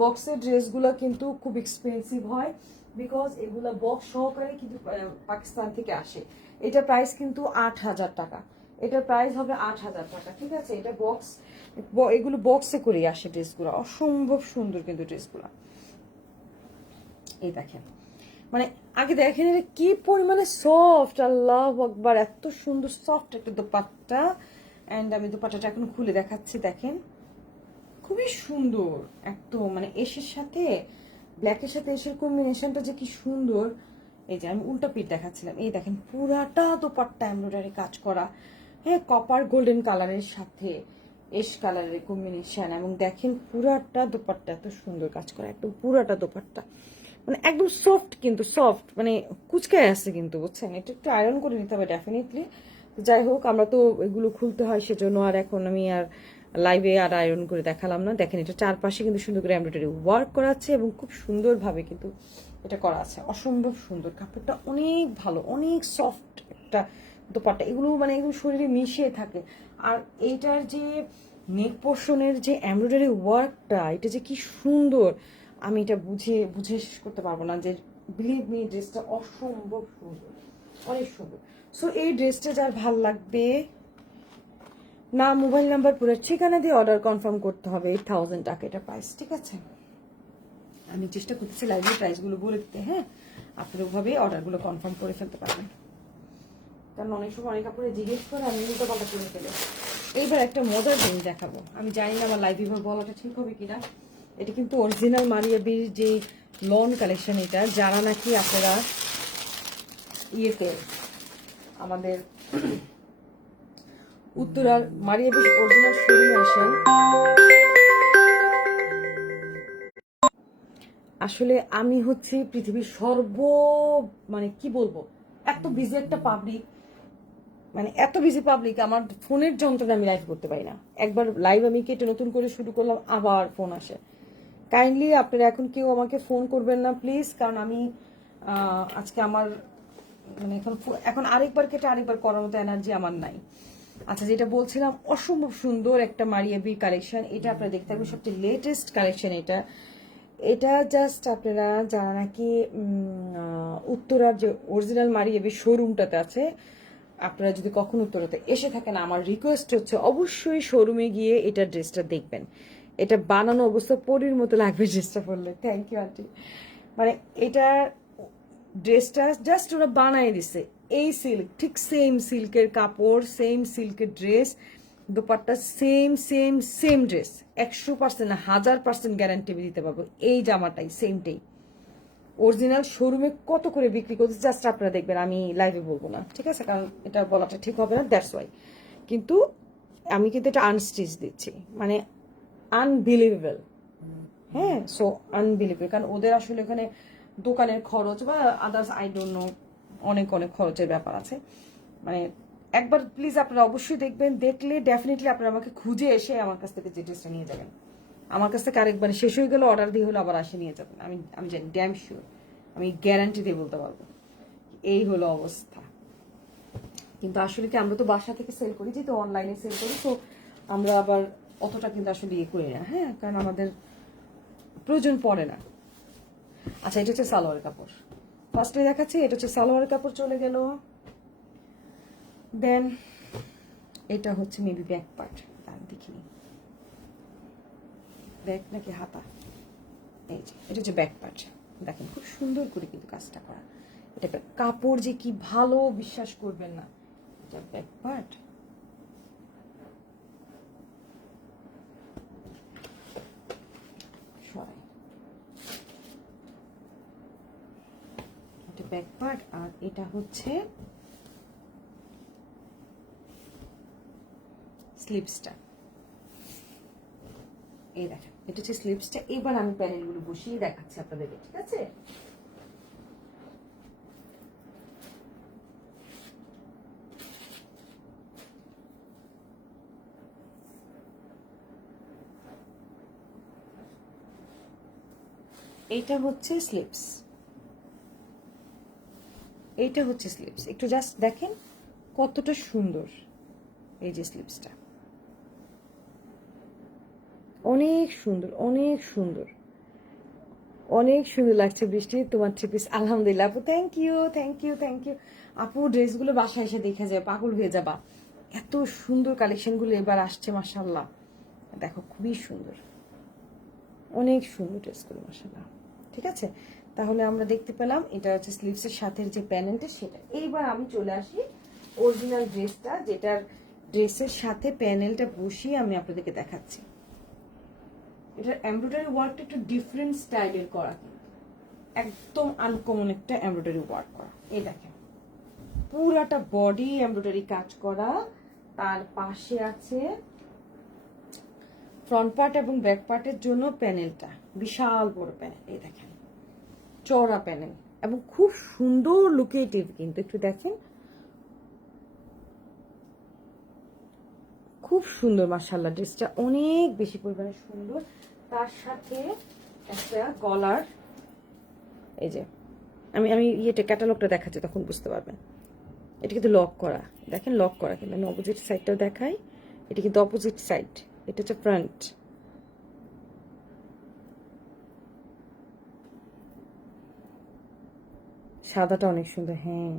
বক্সের ড্রেসগুলো কিন্তু খুব এক্সপেন্সিভ হয়, বিকজ এগুলো বক্স সহকারে কিন্তু পাকিস্তান থেকে আসে। এটা প্রাইস কিন্তু 8,000 টাকা, এটার প্রাইস হবে 8,000 টাকা, ঠিক আছে? এটা বক্স, এগুলো বক্সে করে আসে ড্রেসগুলো, অসম্ভব সুন্দর কিন্তু ড্রেসগুলো। এই দেখেন, মানে আগে দেখেন এটা কি পরিমাণে সফট, আল্লাহু আকবার, এত সুন্দর সফট একটা দোপাট্টা। এন্ড আমি দোপাট্টাটা এখন খুলে দেখাচ্ছি, দেখেন খুবই সুন্দর একদম, মানে এসের সাথে ব্ল্যাকের সাথে এসের কম্বিনেশনটা যে কি সুন্দর। এই যে আমি উল্টা পিঠ দেখাচ্ছিলাম, এই দেখেন পুরাটা দোপাট্টা এমব্রয়ডারি কাজ করা, হ্যাঁ কপার গোল্ডেন কালারের সাথে এশ কালারের কম্বিনেশন। এবং দেখেন পুরাটা দোপাট্টা এত সুন্দর কাজ করা, একদম পুরাটা দোপাট্টা মানে একদম সফট, কিন্তু সফট মানে কুচকায় আসছে কিন্তু, বুঝছেন? এটা একটু আয়রন করে নিতে হবে ডেফিনেটলি। যাই হোক, আমরা তো এগুলো খুলতে হয় সেজন্য আর এখন আমি আর লাইভে আর আয়রন করে দেখালাম না। দেখেন এটা চারপাশে কিন্তু সুন্দর করে এমব্রয়ডারি ওয়ার্ক করা আছে এবং খুব সুন্দরভাবে কিন্তু এটা করা আছে, অসম্ভব সুন্দর। কাপড়টা অনেক ভালো, অনেক সফট একটা দোপাট্টা, এগুলো মানে এগুলো শরীরে মিশিয়ে থাকে। আর এইটার যে নেক পোর্শনের যে এমব্রয়ডারি ওয়ার্কটা, এটা যে কি সুন্দর, আমি এটা বুঝে শেষ করতে পারবো না। যে বিলিভ মি, ড্রেসটা অসম্ভব সুন্দর, অনেক সুন্দর। সো এই ড্রেসটা যার ভাল লাগবে, না মোবাইল নাম্বার পুরো ঠিকানা দিয়ে অর্ডার কনফার্ম করতে হবে। 8,000 টাকা এটা প্রাইস, ঠিক আছে? আমি চেষ্টা করতেছি লাইভে প্রাইসগুলো বলে দিতে, হ্যাঁ আপনারা ওভাবে অর্ডারগুলো কনফার্ম করে ফেলতে পারবেন। কারণ অনেক সময় অনেক কাপড়ে জিজ্ঞেস করে আমি উল্টো পাল্টা করে ফেলে। এইবার একটা মজার জিনিস দেখাবো, আমি জানি না আমার লাইভ এভাবে বলাটা ঠিক হবে কিনা। এটা কিন্তু অরিজিনাল মারিয়াবির যে লন কালেকশন, এটা যারা নাকি আপনারা ইয়েতে আমাদের উত্তরার মারিয়াবির অরিজিনাল শোরুমে আসেন, আসলে আমি হচ্ছে পৃথিবীর মানে কি বলবো, এত বিজি একটা পাবলিক, মানে এত বিজি পাবলিক, আমার ফোনের যন্ত্রণা আমি লাইভ করতে পারি না। একবার লাইভ আমি কেটে নতুন করে শুরু করলাম, আবার ফোন আসে। কাইন্ডলি আপনারা এখন কেউ আমাকে ফোন করবেন না প্লিজ, কারণ আমি আজকে আমার মানে এখন আরেকবার কেটে আরেকবার করার মতো এনার্জি আমার নাই। আচ্ছা, যেটা বলছিলাম, অসম্ভব সুন্দর একটা মারিয়াবি কালেকশন। এটা আপনারা দেখতে পাবেন সবচেয়ে লেটেস্ট কালেকশন। এটা এটা জাস্ট আপনারা যারা নাকি উত্তরার যে অরিজিনাল মারিয়াবি শোরুমটাতে আছে, আপনারা যদি কখনো উত্তরাতে এসে থাকেন, আমার রিকোয়েস্ট হচ্ছে অবশ্যই শোরুমে গিয়ে এটা ড্রেসটা দেখবেন। এটা বানানো অবস্থা পরীর মতো লাগবে ড্রেসটা পরলে। Thank you aunty. মানে এটা ড্রেসটা জাস্ট ওরা বানাই দিছে। এই সিল্ক, ঠিক সেম সিল্কের কাপড়, সেম সিল্কের dress, dupatta same same same dress, 100% না 1000% গ্যারান্টি দিতে পারবো। এই জামাটাই সেমটাই অরিজিনাল শোরুমে কত করে বিক্রি করছে জাস্ট আপনারা দেখবেন, আমি লাইভে বলবো না, ঠিক আছে, কারণ এটা বলাটা ঠিক হবে না, দ্যাটস ওয়াই। কিন্তু আমি কিন্তু এটা আনস্টিচ দিচ্ছি, মানে আনবিলিভেবল। হ্যাঁ, সো আনবিলিভেবল, কারণ ওদের আসলে ওখানে দোকানের খরচ বা আদার্স আই ডোন্ট নো, অনেক অনেক খরচের ব্যাপার আছে। মানে একবার প্লিজ আপনারা অবশ্যই দেখবেন, দেখলে ডেফিনেটলি আপনারা আমাকে খুঁজে এসে আমার কাছ থেকে যে ড্রেসটা নিয়ে যাবেন। আমার কাছ থেকে আরেকবার শেষ হয়ে গেলে অর্ডার দিয়ে হলো আবার আসে নিয়ে যাবেন, আমি আমি জানি, ড্যাম শিওর, আমি গ্যারান্টি দিয়ে বলতে পারবো। এই হলো অবস্থা। কিন্তু আসলে কি, আমরা তো বাসা থেকে সেল করি, যেহেতু অনলাইনে সেল করি, তো আমরা আবার অতটা কিন্তু আসলে ইয়ে করি না, হ্যাঁ, কারণ আমাদের প্রয়োজন পড়ে না। আচ্ছা, এটা হচ্ছে সালোয়ার কাপড়, ফার্স্টে দেখাচ্ছি, এটা হচ্ছে সালোয়ার কাপড় চলে গেল। দেন এটা হচ্ছে মেবি ব্যাক পার্ট, দেখিনি ব্যাক নাকি হাতা, এই যে এটা হচ্ছে ব্যাক পার্ট। দেখেন খুব সুন্দর করে কিন্তু কাজটা করা। এটা কাপড় যে কি ভালো, বিশ্বাস করবেন না। এটা ব্যাক পার্ট, সরাই, এটা ব্যাক পার্ট, আর এটা হচ্ছে স্লিপসটা। এই দেখেন, এটা হচ্ছে স্লিপসটা। এবার আমি প্যানেলগুলো বসিয়ে দেখাচ্ছি আপনাদেরকে, ঠিক আছে। এইটা হচ্ছে স্লিপস, এইটা হচ্ছে স্লিপস। একটু জাস্ট দেখেন কতটা সুন্দর। এই যে স্লিপসটা অনেক সুন্দর, অনেক সুন্দর, অনেক সুন্দর লাগছে। বৃষ্টি, তোমার থ্রি পিস আলহামদুলিল্লাহ আপু, thank you thank you thank you আপু। ড্রেসগুলো বাসায় এসে দেখে যায়, পাগল হয়ে যাবা, এত সুন্দর কালেকশনগুলো এবার আসছে মাশাআল্লাহ। দেখো খুবই সুন্দর, অনেক সুন্দর ড্রেসগুলো মাশাআল্লাহ। ঠিক আছে, তাহলে আমরা দেখতে পেলাম এটা হচ্ছে স্লিভসের সাথে যে প্যানেলটা সেটা। এইবার আমি চলে আসি অরিজিনাল ড্রেসটা, যেটার ড্রেসের সাথে প্যানেলটা বসিয়ে আমি আপনাদেরকে দেখাচ্ছি। এটার এমব্রয়ডারি ওয়ার্কটা একটু ডিফারেন্ট স্টাইলের করা, একদম আনকমন একটা এমব্রয়ডারি ওয়ার্ক করা। এই দেখেন পুরাটা বডি এমব্রয়ডারি কাজ করা, তার পাশে আছে ফ্রন্ট পার্ট এবং ব্যাক পার্টের জন্য প্যানেলটা, বিশাল বড় প্যানেল। এই দেখেন চওড়া প্যানেল এবং খুব সুন্দর লুকেটিভ, কিন্তু একটু দেখেন খুব সুন্দর মাশাআল্লাহ। ড্রেসটা অনেক বেশি পরিমাণে সুন্দর। তার সাথে একটা গলার, এই যে আমি আমি ইয়েটা ক্যাটালগটা দেখাচ্ছি, তখন বুঝতে পারবেন। এটা কিন্তু লক করা, দেখেন লক করা, কিন্তু আমি অপোজিট সাইডটাও দেখাই। এটা কিন্তু অপোজিট সাইড, এটা হচ্ছে ফ্রন্ট। সাদাটা অনেক সুন্দর, হ্যাঁ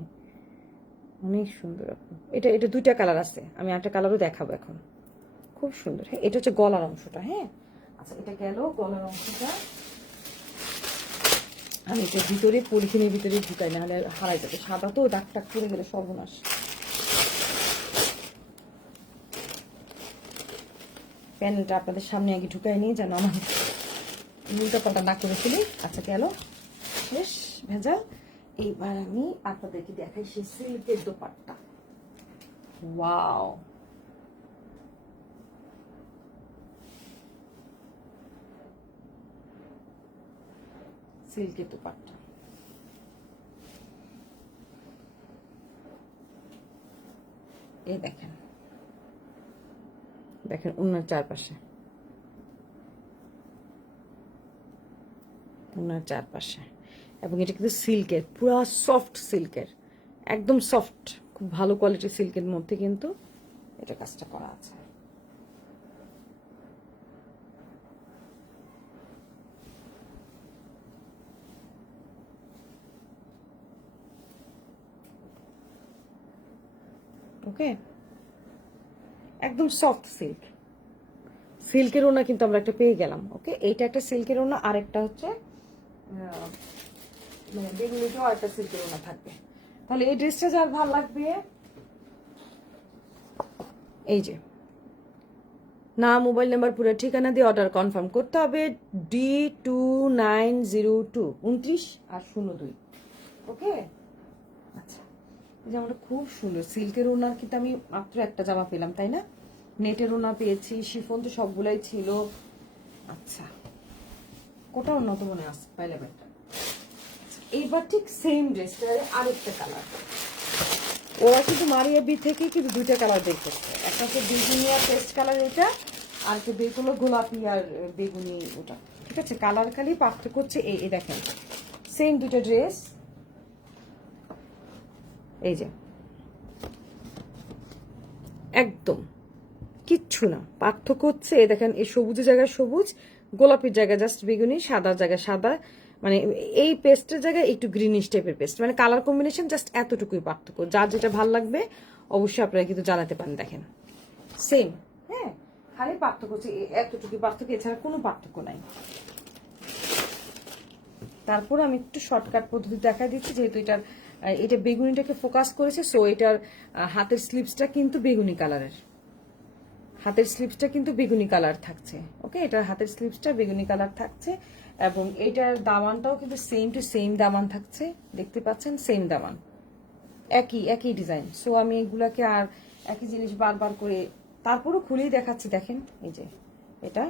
অনেক সুন্দর। এটা এটা দুইটা কালার আছে, আমি একটা কালারও দেখাবো এখন, খুব সুন্দর। হ্যাঁ, এটা হচ্ছে গলার অংশটা। হ্যাঁ, আচ্ছা এটা গেল গলার অংশটা। আমি এটা ভিতরে পলিথিনের ভিতরে ঢুকাই, না হলে হারাই যাবে, সাদা তো দাগ টাক পড়ে গেলে সর্বনাশ। প্যানেলটা আপনাদের সামনে আগে ঢুকাই নিয়ে যেন আমার উল্টা পাল্টা না করে ফেলি। আচ্ছা গেল, শেষ ভেজাল। এইবার আমি আপনাদেরকে দেখাই সেই সিল্কের দোপাট্টা। ওয়াও, সিল্কের দোপাট্টা, এই দেখেন, দেখেন ওনার চারপাশে, ওনার চারপাশে, এবং এটা কিন্তু সিল্কের, পুরা সফট সিল্কের, একদম সফট, খুব ভালো কোয়ালিটির সিল্কের মধ্যে কিন্তু এটা কাজটা করা আছে। ওকে, একদম সফট সিল্ক, সিল্কের ওনা কিন্তু আমরা একটা পেয়ে গেলাম। ওকে, এইটা একটা সিল্কের ওনা, আর একটা হচ্ছে মানে বেগুনিটাও একটা সিল্কের ওনা থাকবে। তাহলে এই ড্রেসটা যার ভালো লাগবে, এই যে নাম, মোবাইল নাম্বার, পুরো ঠিকানা দিয়ে অর্ডার কনফার্ম করতে হবে। D2902 29 আর 02। ওকে, আচ্ছা, এই জামাটা খুব সুন্দর সিল্কের ওনার, কিন্তু আমি মাত্র একটা জামা পেলাম তাই না? নেটের ওনা পেয়েছি, শিফন তো সবগুলাই ছিল। আচ্ছা, কোটা উন্নত মনে আসছে পাইলে ব্যাগটা। এইবার ঠিক সেম ড্রেসটা আরেকটা কালার, ওরা কিন্তু মারিয়া বি থেকে কিন্তু দুইটা কালার বের করছে, একটা হচ্ছে বেগুনি আর পেস্ট কালার এটা, আর একটা বের করলো গোলাপি আর বেগুনি ওটা। ঠিক আছে, কালার খালি পার্থক্য হচ্ছে এই দেখেন সেম দুটো ড্রেস, এই যে একদম কিচ্ছু না, পার্থক্য হচ্ছে এই দেখেন, এই সবুজের জায়গায় সবুজ, গোলাপির জায়গায় জাস্ট বেগুনি, সাদার জায়গায় সাদা, মানে এই পেস্টের জায়গায় একটু গ্রিনিশ টাইপের পেস্ট, মানে কালার কম্বিনেশন জাস্ট এতটুকুই পার্থক্য। যার যেটা ভালো লাগবে অবশ্যই আপনারা কিন্তু জানাতে পারেন। দেখেন সেম, হ্যাঁ, খালি পার্থক্য হচ্ছে এতটুকুই পার্থক্য, এছাড়া কোনো পার্থক্য নাই। তারপর আমি একটু শর্টকাট পদ্ধতি দেখা দিচ্ছি, যেহেতু এটা বেগুনিটাকে ফোকাস করেছে, সো এটার হাতের স্লিভসটা কিন্তু বেগুনি কালারের, হাতের স্লিভসটা কিন্তু বেগুনি কালার থাকছে। ওকে, এটার হাতের স্লিভসটা বেগুনি কালার থাকছে, এবং এটার দামানটাও কিন্তু সেম টু সেম দামান থাকছে, দেখতে পাচ্ছেন সেম দামান, একই ডিজাইন। সো আমি এগুলাকে আর একই জিনিস বারবার করে তারপরও খুলেই দেখাচ্ছি। দেখেন এই যে এটা,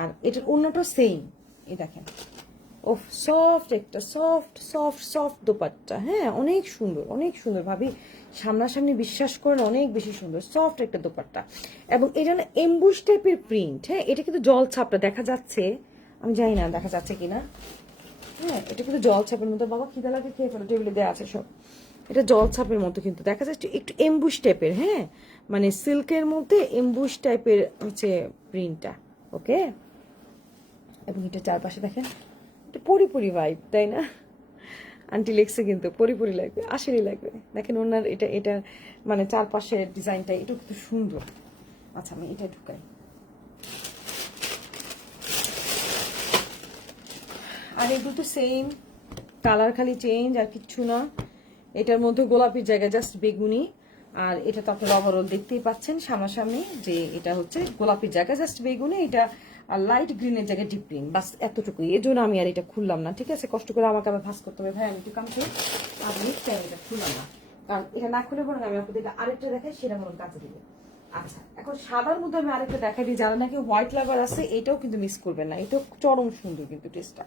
আর এটার অন্যটা সেম, এই দেখেন, ও সফট একটা সফট সফট সফট দোপাট্টা, হ্যাঁ অনেক সুন্দর, অনেক সুন্দর ভাবি, সামনাসামনি বিশ্বাস করেন অনেক বেশি সুন্দর সফট একটা দোপাট্টা। এবং এটা না এমবুশ টাইপের প্রিন্ট, হ্যাঁ এটা কিন্তু জল ছাপটা দেখা যাচ্ছে, আমি জানি না দেখা যাচ্ছে কিনা, হ্যাঁ এটা কিন্তু জল ছাপের মতো, বাবা খিদা লাগে খেয়ে ফেলো, টেবিলে দেওয়া আছে সব, এটা জল ছাপের মতো কিন্তু দেখা যাচ্ছে, একটু এমবুশ টাইপের, হ্যাঁ মানে সিল্কের মধ্যে এমবুশ টাইপের হচ্ছে প্রিন্টটা। ওকে, এবং এটা চারপাশে দেখেন পরিপরি ভাইব, তাই না? আন্টি লেখছে কিন্তু পরিপরি লাগবে, আসেরই লাগবে। দেখেন ওনার এটা মানে চারপাশের ডিজাইনটা এটা কিন্তু সুন্দর। আচ্ছা, আমি এটা ঢুকাই, আর এগুলো তো সেম কালার, খালি চেঞ্জ আর কিচ্ছু না। এটার মধ্যে গোলাপির জায়গায় জাস্ট বেগুনি, আর এটা তো আপনারা ওভারঅল দেখতেই পাচ্ছেন সামনাসামনি যে এটা হচ্ছে গোলাপির জায়গায় জাস্ট বেগুনি, এটা আর লাইট গ্রিনের জায়গায় ডিপ গ্রিন, বাস এতটুকুই। এই জন্য আমি আর এটা খুললাম না, ঠিক আছে, কষ্ট করে আমাকে আবার ভাস করতে হবে, ভাই আমি একটু কাম করি, আর নেক্সট টাইম এটা খুললাম না, কারণ এটা না খুলে বরং আমি আপনাদের আরেকটা দেখাই, সেটা বরং কাছে দিবে। আচ্ছা, এখন সাদার মধ্যে আমি আরেকটা দেখাই দিই, যারা নাকি হোয়াইট লাভার আছে এটাও কিন্তু মিস করবেন না, এটাও চরম সুন্দর কিন্তু টেস্টটা।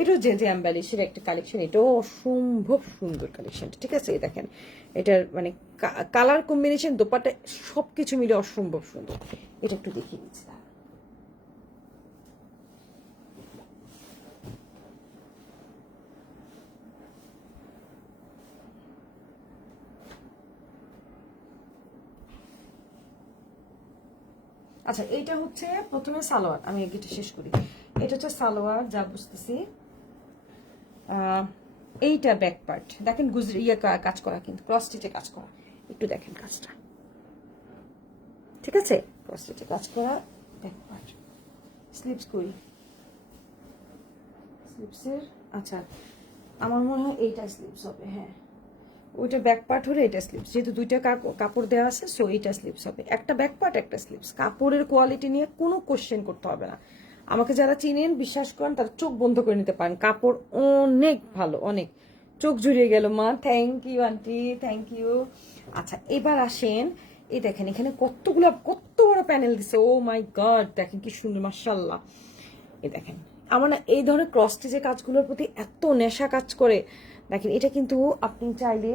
এটাও যে অ্যাম্বালিশের একটা কালেকশন, এটাও অসম্ভব সুন্দর কালেকশনটা, ঠিক আছে। এই দেখেন এটার মানে কালার কম্বিনেশন, দোপাট্টা সবকিছু মিলে অসম্ভব সুন্দর। এটা একটু দেখিয়ে দিচ্ছি। আচ্ছা, এইটা হচ্ছে প্রথমে সালোয়ার, আমি এটা শেষ করি। এটা হচ্ছে সালোয়ার, যা বুঝতেছি এইটা ব্যাক পার্ট দেখেন, কাজ করা কিন্তু ক্রস স্টিচে কাজ করা, একটু দেখেন কাজটা, ঠিক আছে, ক্রস স্টিচে কাজ করা ব্যাক পার্ট। স্লিপস করি, স্লিপসের, আচ্ছা আমার মনে হয় এইটা স্লিপস হবে, হ্যাঁ ওইটা ব্যাক পার্ট হলে এটা স্লিপস, যেহেতু দুইটা কাপড় দেওয়া আছে, সো এইটা স্লিপস হবে, একটা ব্যাক পার্ট একটা স্লিপস। কাপড়ের কোয়ালিটি নিয়ে কোনো কোশ্চেন করতে হবে না, আমাকে যারা চিনেন বিশ্বাস করেন তারা চোখ বন্ধ করে নিতে পারেন, কাপড় অনেক ভালো, অনেক চোখ জুড়িয়ে গেল মা, thank you aunty, thank you. আচ্ছা এবার আসেন, এই দেখেন এখানে কত বড় প্যানেল দিছে, ও মাই গড, দেখেন কি সুন্দর মাশাআল্লাহ। এই দেখেন আমার না এই ধরনের ক্রস স্টিচের কাজগুলোর প্রতি এত নেশা কাজ করে। দেখেন এটা কিন্তু আপনি চাইলে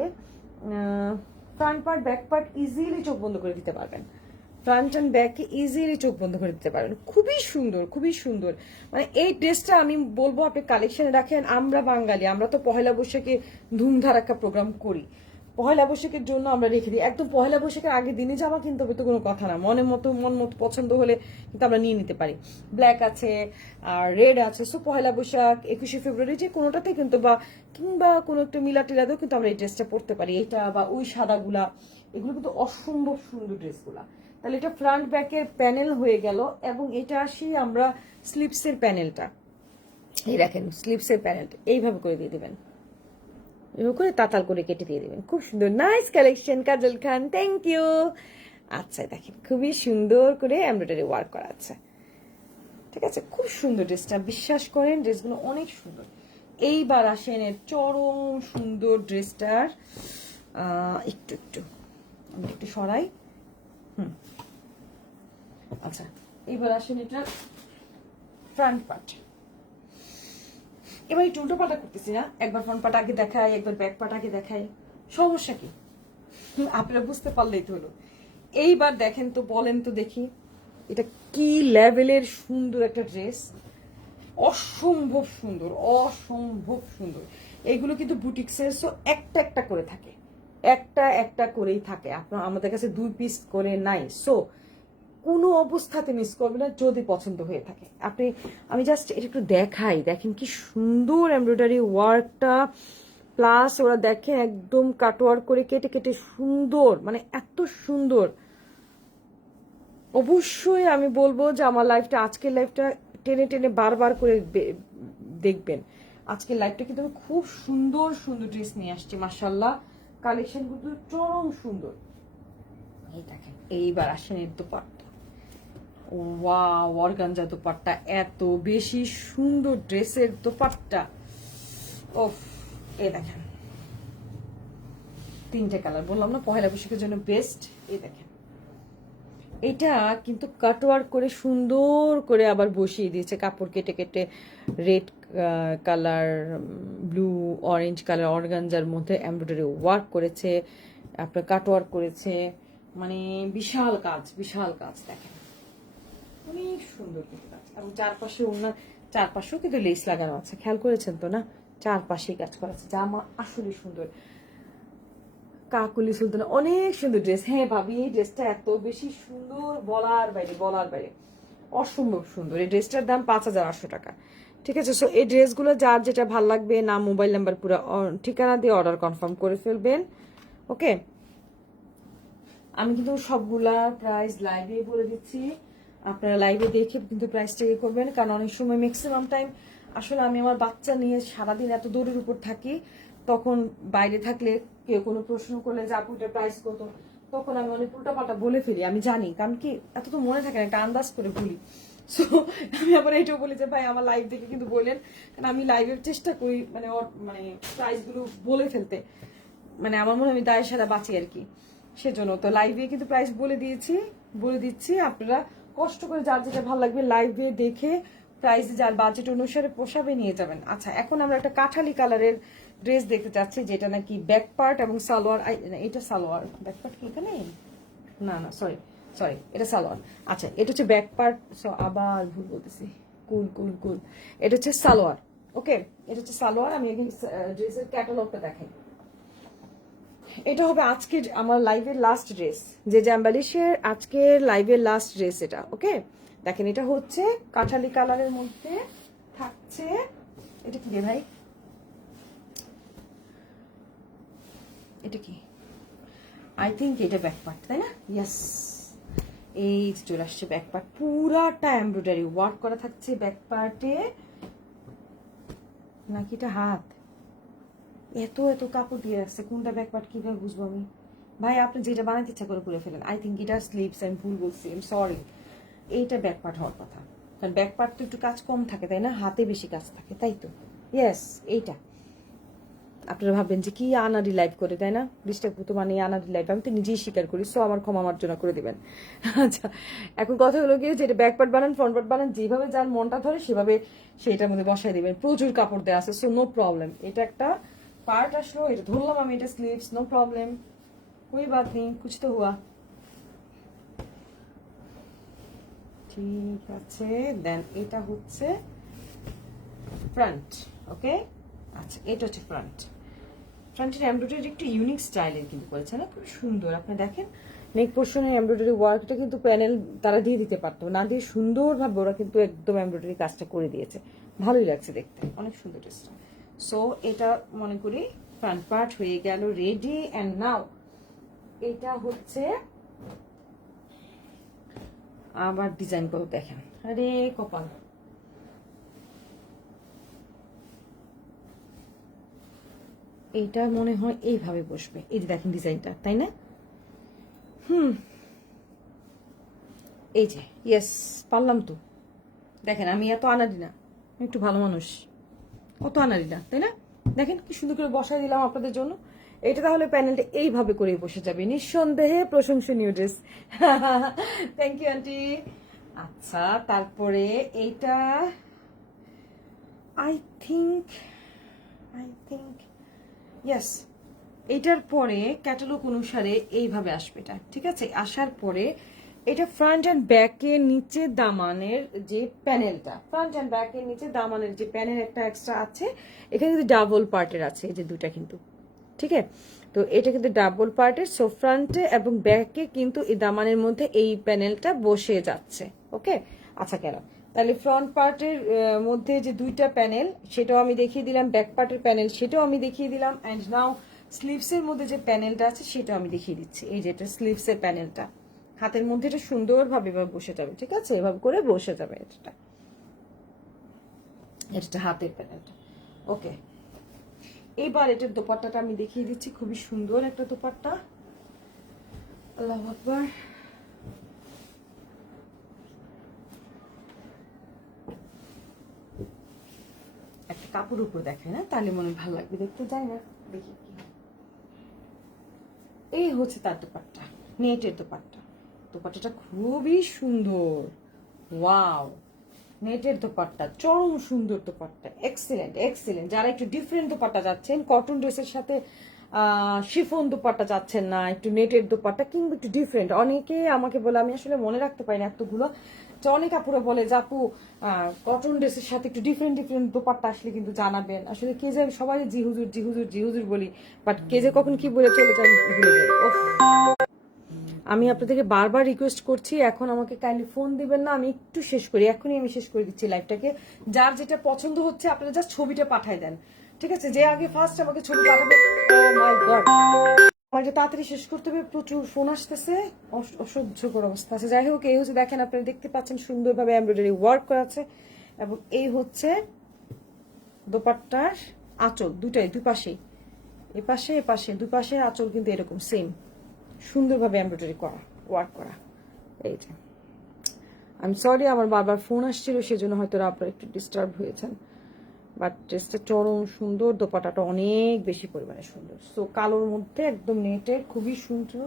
front part back part easily চোখ বন্ধ করে দিতে পারবেন, ফ্রন্ট অ্যান্ড ব্যাকে ইজিলি চোখ বন্ধ করে দিতে পারবেন, খুবই সুন্দর, খুবই সুন্দর। মানে এই ড্রেসটা আমি বলবো আপনি কালেকশনে রাখেন, আমরা বাঙালি, আমরা তো পহেলা বৈশাখে ধুমধারাক্কা প্রোগ্রাম করি, পহেলা বৈশাখের জন্য আমরা রেখে দিই, একদম পহেলা বৈশাখের আগের দিনে জামা কিনতে হবে তো কোনো কথা না, মন মতো পছন্দ হলে কিন্তু আমরা নিয়ে নিতে পারি। ব্ল্যাক আছে আর রেড আছে, সো পহেলা বৈশাখ 21শে ফেব্রুয়ারি যে কোনোটাতে কিন্তু কিংবা কোনো একটা মিলা টিলাতেও কিন্তু আমরা এই ড্রেসটা পরতে পারি, এটা বা ওই সাদাগুলা, এগুলো কিন্তু অসম্ভব সুন্দর ড্রেসগুলা। তাহলে এটা ফ্রন্ট ব্যাকের প্যানেল হয়ে গেল, এবং এটা আসি আমরা স্লিপসের প্যানেলটা, এই দেখেন স্লিপসের প্যানেলটা এইভাবে করে দিয়ে দিবেন, এভাবে করে তাতাল করে কেটে দিয়ে দিবেন। খুব সুন্দর, nice collection Kajal Khan, thank you. আচ্ছা দেখেন খুবই সুন্দর করে এমব্রয়ডারি ওয়ার্ক করা আছে, ঠিক আছে, খুব সুন্দর ড্রেসটা, বিশ্বাস করেন ড্রেসগুলো অনেক সুন্দর। এইবার আসেন এর চরম সুন্দর ড্রেসটার একটু আমি একটু সরাই, আচ্ছা এইবার আসেন এটা ফ্রন্ট পার্ট। এবার একটু উল্টো পাল্টা করতেছি না, একবার ফ্রন্ট পার্ট আগে দেখাই, একবার ব্যাক পার্ট আগে দেখাই, সমস্যা কি? আপনারা বুঝতে পারলেই তো হলো। এইবার দেখেন তো, বলেন তো দেখি এটা কি লেভেলের সুন্দর একটা ড্রেস, অসম্ভব সুন্দর, অসম্ভব সুন্দর। এইগুলো কিন্তু বুটিক্সের, সো একটা একটা করে থাকে, একটা করেই থাকে, আপনার আমাদের কাছে 2 পিস করে নাই, সো কোনো অবস্থাতে মিস করবে না যদি পছন্দ হয়ে থাকে। আমি জাস্ট এটা একটু দেখাই, দেখেন কি সুন্দর এমব্রয়ডারি ওয়ার্কটা, প্লাস ওরা দেখেন একদম কাটওয়ার্ক করে কেটে কেটে সুন্দর, মানে এত সুন্দর। অবশ্যই আমি বলবো যে আমার লাইফটা, আজকের লাইফটা টেনে টেনে বারবার করে দেখবেন। আজকের লাইফটা কিন্তু আমি খুব সুন্দর সুন্দর ড্রেস নিয়ে আসছি, মাশাআল্লাহ কালেকশন কিন্তু চরম সুন্দর। এই দেখেন এইবার আসেন এর দোপাট্টা, ওয়াও অর্গানজা দোপাট্টা, এত বেশি সুন্দর ড্রেসের দোপাট্টা, ওফ। এই দেখেন 3টে কালার, বললাম না পহেলা বৈশাখের জন্য বেস্ট। এই দেখেন এটা কিন্তু কাটওয়ার্ক করে সুন্দর করে আবার বসিয়ে দিয়েছে, কাপড় কেটে কেটে red colour, blue, orange colour organza মধ্যে এমব্রয়ডারি ওয়ার্ক করেছে, আপনার কাটওয়ার্ক করেছে, মানে বিশাল কাজ, বিশাল কাজ। দেখেন অনেক সুন্দর কিন্তু কাজ, এবং চারপাশে ওনার চারপাশেও কিন্তু লেস লাগানো আছে, খেয়াল করেছেন তো না? চারপাশেই কাজ করা আছে, জামা আসলে সুন্দর। কাকুলি সুলতানা অনেক সুন্দর ড্রেস। হ্যাঁ ভাবি এই ড্রেসটা এত বেশি সুন্দর, বলার বাইরে, বলার বাইরে, অসম্ভব সুন্দর। এই ড্রেসটার দাম 5800 টাকা, ঠিক আছে। সো এই ড্রেসগুলো যার যেটা ভালো লাগবে, নাম মোবাইল নাম্বার পুরো ঠিকানা দিয়ে অর্ডার কনফার্ম করে ফেলবেন, ওকে। আমি কিন্তু সবগুলা প্রাইস লাইভে বলে দিচ্ছি, আপনারা লাইভে দেখে কিন্তু প্রাইসটা ইয়ে করবেন, কারণ অনেক সময় ম্যাক্সিমাম টাইম আসলে আমি আমার বাচ্চা নিয়ে সারাদিন এত দৌড়ের উপর থাকি, তখন বাইরে থাকলে কেউ কোনো প্রশ্ন করলে যে আপু এটার প্রাইস কত, তখন আমি অনেক উল্টাপাল্টা বলে ফেলি, আমি জানি, কারণ কি এত তো মনে থাকে না, একটা আন্দাজ করে বলি। সো আমি আবার এটাও বলি যে ভাই আমার লাইভ দেখে কিন্তু বললেন, কারণ আমি লাইভের চেষ্টা করি মানে মানে প্রাইসগুলো বলে ফেলতে, মানে আমার মনে হয় আমি দায়ের সারা বাঁচি আর কি, সেজন্য তো লাইভে কিন্তু প্রাইস বলে দিচ্ছি। আপনারা কষ্ট করে যার যেটা ভালো লাগবে লাইভে দেখে প্রাইস যার বাজেট অনুসারে পোষাবে নিয়ে যাবেন। আচ্ছা এখন আমরা একটা কাঠালি কালারের ড্রেস দেখতে চাচ্ছি, যেটা নাকি ব্যাক পার্ট এবং সালোয়ার, এটা সালোয়ার, ব্যাক পার্ট কি এখানে, না সরি এটা সালোয়ার। আচ্ছা এটা হচ্ছে ব্যাক পার্ট, আবার ভুল বলতেছি, কুল এটা হচ্ছে সালোয়ার, ওকে। এটা হচ্ছে সালোয়ার। আমি ড্রেসের ক্যাটালগটা দেখাই। এটা হবে আজকের আমার লাইভের লাস্ট ড্রেস, যে জাম্বালিশের আজকের লাইভের লাস্ট ড্রেস এটা, ওকে। দেখেন এটা হচ্ছে কাঠালি কালারের মধ্যে থাকছে, এটা কি রে ভাই, এটা কি, আই থিঙ্ক এটা ব্যাক পার্ট, তাই না? ইয়েস, এই চলে আসছে ব্যাক পার্ট, পুরাটা এমব্রয়ডারি ওয়ার্ক করা থাকছে ব্যাক পার্টে, নাকি এটা হাত, এত কাপড় দিয়ে রাখছে, কোনটা ব্যাক পার্ট কিভাবে বুঝবো আমি? ভাই আপনি যেটা বানাতে ইচ্ছা করে ফেলেন। আই থিঙ্ক এটা স্লিপস, আমি ভুল বলছি, আই এম সরি। এইটা ব্যাক পার্ট হওয়ার কথা, কারণ ব্যাক পার্ট তো একটু কাজ কম থাকে তাই না, হাতে বেশি কাজ থাকে, তাই তো। ইয়েস এইটা। আপনারা ভাববেন যে কি আনারি লাইভ করে, তাই না? ডিস্টার্ব তো মানে আনারি লাইভ, আমি তো নিজেই স্বীকার করি, সো আমার ক্ষমা মার্জনা করে দিবেন। আচ্ছা এখন কথা হলো গিয়ে, যেটা ব্যাক পার্ট বানান ফ্রন্ট পার্ট বানান, যেভাবে যার মনটা ধরে সেভাবে সেইটার মধ্যে বসাই দিবেন, প্রচুর কাপড় দেওয়া আছে, সো নো প্রবলেম। এটা একটা পার্ট আসলো, এটা ধরলাম আমি, এটা স্লিভস, নো প্রবলেম, कोई बात नहीं, कुछ तो हुआ, ঠিক আছে। দেন এটা হচ্ছে ফ্রন্ট, ওকে। আচ্ছা এটা হচ্ছে ফ্রন্ট, ফ্রন্টের এমব্রয়ডারি একটু ইউনিক স্টাইলের কিন্তু করেছে না, খুব সুন্দর। আপনি দেখেন নেক পোর্শনের এমব্রয়ডারি ওয়ার্কটা কিন্তু প্যানেল তারা দিয়ে দিতে পারতো, না দিয়ে সুন্দরভাবে ওরা কিন্তু একদম এমব্রয়ডারি কাজটা করে দিয়েছে, ভালোই লাগছে দেখতে, অনেক সুন্দর ড্রেসটা। সো এটা মনে করি ফ্রন্ট পার্ট হয়ে গেল রেডি। অ্যান্ড নাও এটা হচ্ছে আবার ডিজাইন করে দেখেন, আরে কপাল, এইটা মনে হয় এইভাবে বসবে, এই যে দেখেন ডিজাইনটা, তাই না? এই যে ইয়েস, পারলাম তো। দেখেন আমি এত আনাড়ি না, আমি একটু ভালো মানুষ, অত আনাড়ি না, তাই না? দেখেন কি সুন্দর করে বসাই দিলাম আপনাদের জন্য। এটা তাহলে প্যানেলটা এইভাবে করে বসে যাবে, নিঃসন্দেহে প্রশংসনীয় ড্রেস। Thank you aunty. আচ্ছা তারপরে এইটা আই থিঙ্ক ইয়েস, এটার পরে ক্যাটালগ অনুসারে এইভাবে আসবে এটা, ঠিক আছে? আসার পরে এটা ফ্রন্ট অ্যান্ড ব্যাকের নিচে দামানের যে প্যানেলটা, ফ্রন্ট অ্যান্ড ব্যাকের নিচে দামানের যে প্যানেল একটা এক্সট্রা আছে, এখানে কিন্তু ডাবল পার্টের আছে, এই যে দুটা কিন্তু, ঠিক আছে? তো এটা কিন্তু ডাবল পার্টের। সো ফ্রন্টে এবং ব্যাকে কিন্তু এই দামানের মধ্যে এই প্যানেলটা বসে যাচ্ছে। ওকে, আচ্ছা কেন তাহলে ফ্রন্ট পার্টের মধ্যে যে দুইটা প্যানেল সেটাও আমি দেখিয়ে দিলাম, ব্যাক পার্টের প্যানেল সেটাও আমি দেখিয়ে দিলাম। অ্যান্ড নাও স্লিভসের মধ্যে যে প্যানেলটা আছে সেটাও আমি দেখিয়ে দিচ্ছি। এই যে এটা স্লিভসের প্যানেলটা, হাতের মধ্যে এটা সুন্দরভাবে এভাবে বসে যাবে, ঠিক আছে? এভাবে করে বসে যাবে এটা হাতের প্যানেলটা। ওকে, এবার এটার দোপাট্টাটা আমি দেখিয়ে দিচ্ছি, খুবই সুন্দর একটা দোপাট্টা। আল্লাহু আকবার। একটা কাপড় উপর দেখায় না, তাহলে মনে ভালো লাগবে দেখতে, যাই না দেখি কি। এই হচ্ছে তার দোপাট্টা, নেটের দোপাট্টা। দোপাট্টাটা খুবই সুন্দর, ওয়াও, নেটের দোপাট্টা, চরম সুন্দর দোপাট্টা, এক্সিলেন্ট এক্সিলেন্ট। যারা একটু ডিফারেন্ট দোপাট্টা যাচ্ছেন, কটন ড্রেসের সাথে শিফন দোপাট্টা যাচ্ছেন না, একটু নেটের দোপাট্টা কিংবা একটু ডিফারেন্ট, অনেকে আমাকে বলে, আমি আসলে মনে রাখতে পারি না এতগুলো, যে অনেক আপুরা বলে যে আপু কটন ড্রেসের সাথে একটু ডিফারেন্ট ডিফারেন্ট দোপাট্টা আসলে কিন্তু জানাবেন। আসলে কে যে সবাই জি হুজুর জি হুজুর জি হুজুর বলি, বাট কে যে কখন কি বলে চলে যায় ভুলে যাই। আমি আপনাদেরকে বারবার রিকোয়েস্ট করছি, এখন আমাকে কাইন্ডলি ফোন দিবেন না, আমি একটু শেষ করি, এখনই আমি শেষ করে দিচ্ছি লাইভটাকে। যার যেটা পছন্দ হচ্ছে আপনারা জাস্ট ছবিটা পাঠাই দেন, ঠিক আছে? যে আগে ফার্স্ট আমাকে ছবি পাঠাবে। ও মাই গড, আমার যে তাড়াতাড়ি শেষ করতে হবে, প্রচুর ফোন আসতেছে, অসহ্যকর অবস্থা আছে। যাই হোক, এই হচ্ছে দেখেন, আপনারা দেখতে পাচ্ছেন সুন্দরভাবে এমব্রয়ডারি ওয়ার্ক করা আছে, এবং এই হচ্ছে দোপাট্টার আঁচল, দুটাই দুই পাশেই, এপাশে এপাশে দুই পাশের আঁচল কিন্তু এরকম সেম সুন্দরভাবে এমব্রয়ডারি করা, ওয়ার্ক করা। এইটা আমি সরি, আমার বারবার ফোন আসছিল, সেজন্য হয়তো আপনারা একটু ডিস্টার্ব হয়েছেন, বাট ড্রেসটা চরম সুন্দর, দোপাটাটা অনেক বেশি পরিমাণে সুন্দর। সো কালোর মধ্যে একদম নেটের, খুবই সুন্দর,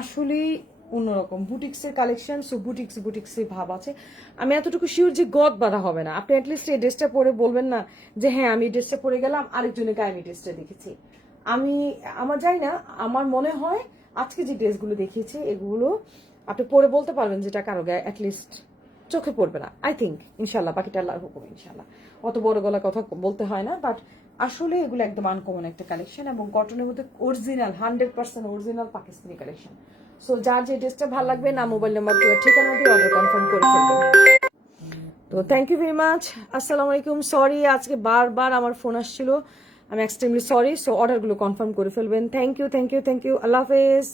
আসলেই অন্যরকম বুটিক্সের কালেকশন। সো বুটিক্সের ভাব আছে। আমি এতটুকু শিওর যে গদ বাঁধা হবে না, আপনি অ্যাটলিস্ট এই ড্রেসটা পরে বলবেন না যে হ্যাঁ আমি ড্রেসটা পরে গেলাম আরেকজনের গায়ে আমি ড্রেসটা দেখেছি। আমার জানি না, আমার মনে হয় আজকে যে ড্রেসগুলো দেখিয়েছি এগুলো আপনি পরে বলতে পারবেন যেটা কারো গায়ে অ্যাটলিস্ট চোখে পড়বে না, আই থিঙ্ক, ইনশাল্লাহ। বাকিটা আল্লাহর হুকুম, ইনশাল্লাহ। অত বড় গলা কথা বলতে হয় না, বাট আসলে এগুলো একদম আনকমন একটা কালেকশন, এবং কটনের মধ্যে original 100% original Pakistani collection. So যার যে ড্রেসটা ভালো লাগবে, না মোবাইল নাম্বার দিয়ে ঠিকানা দিয়ে অর্ডার কনফার্ম করে ফেলবেন। তো থ্যাংক ইউ ভেরি মাচ, আসসালামু আলাইকুম। সরি আজকে বারবার আমার ফোন আসছিল, আমি এক্সট্রিমলি সরি। সো অর্ডারগুলো কনফার্ম করে ফেলবেন। থ্যাংক ইউ, আল্লাহ হাফেজ।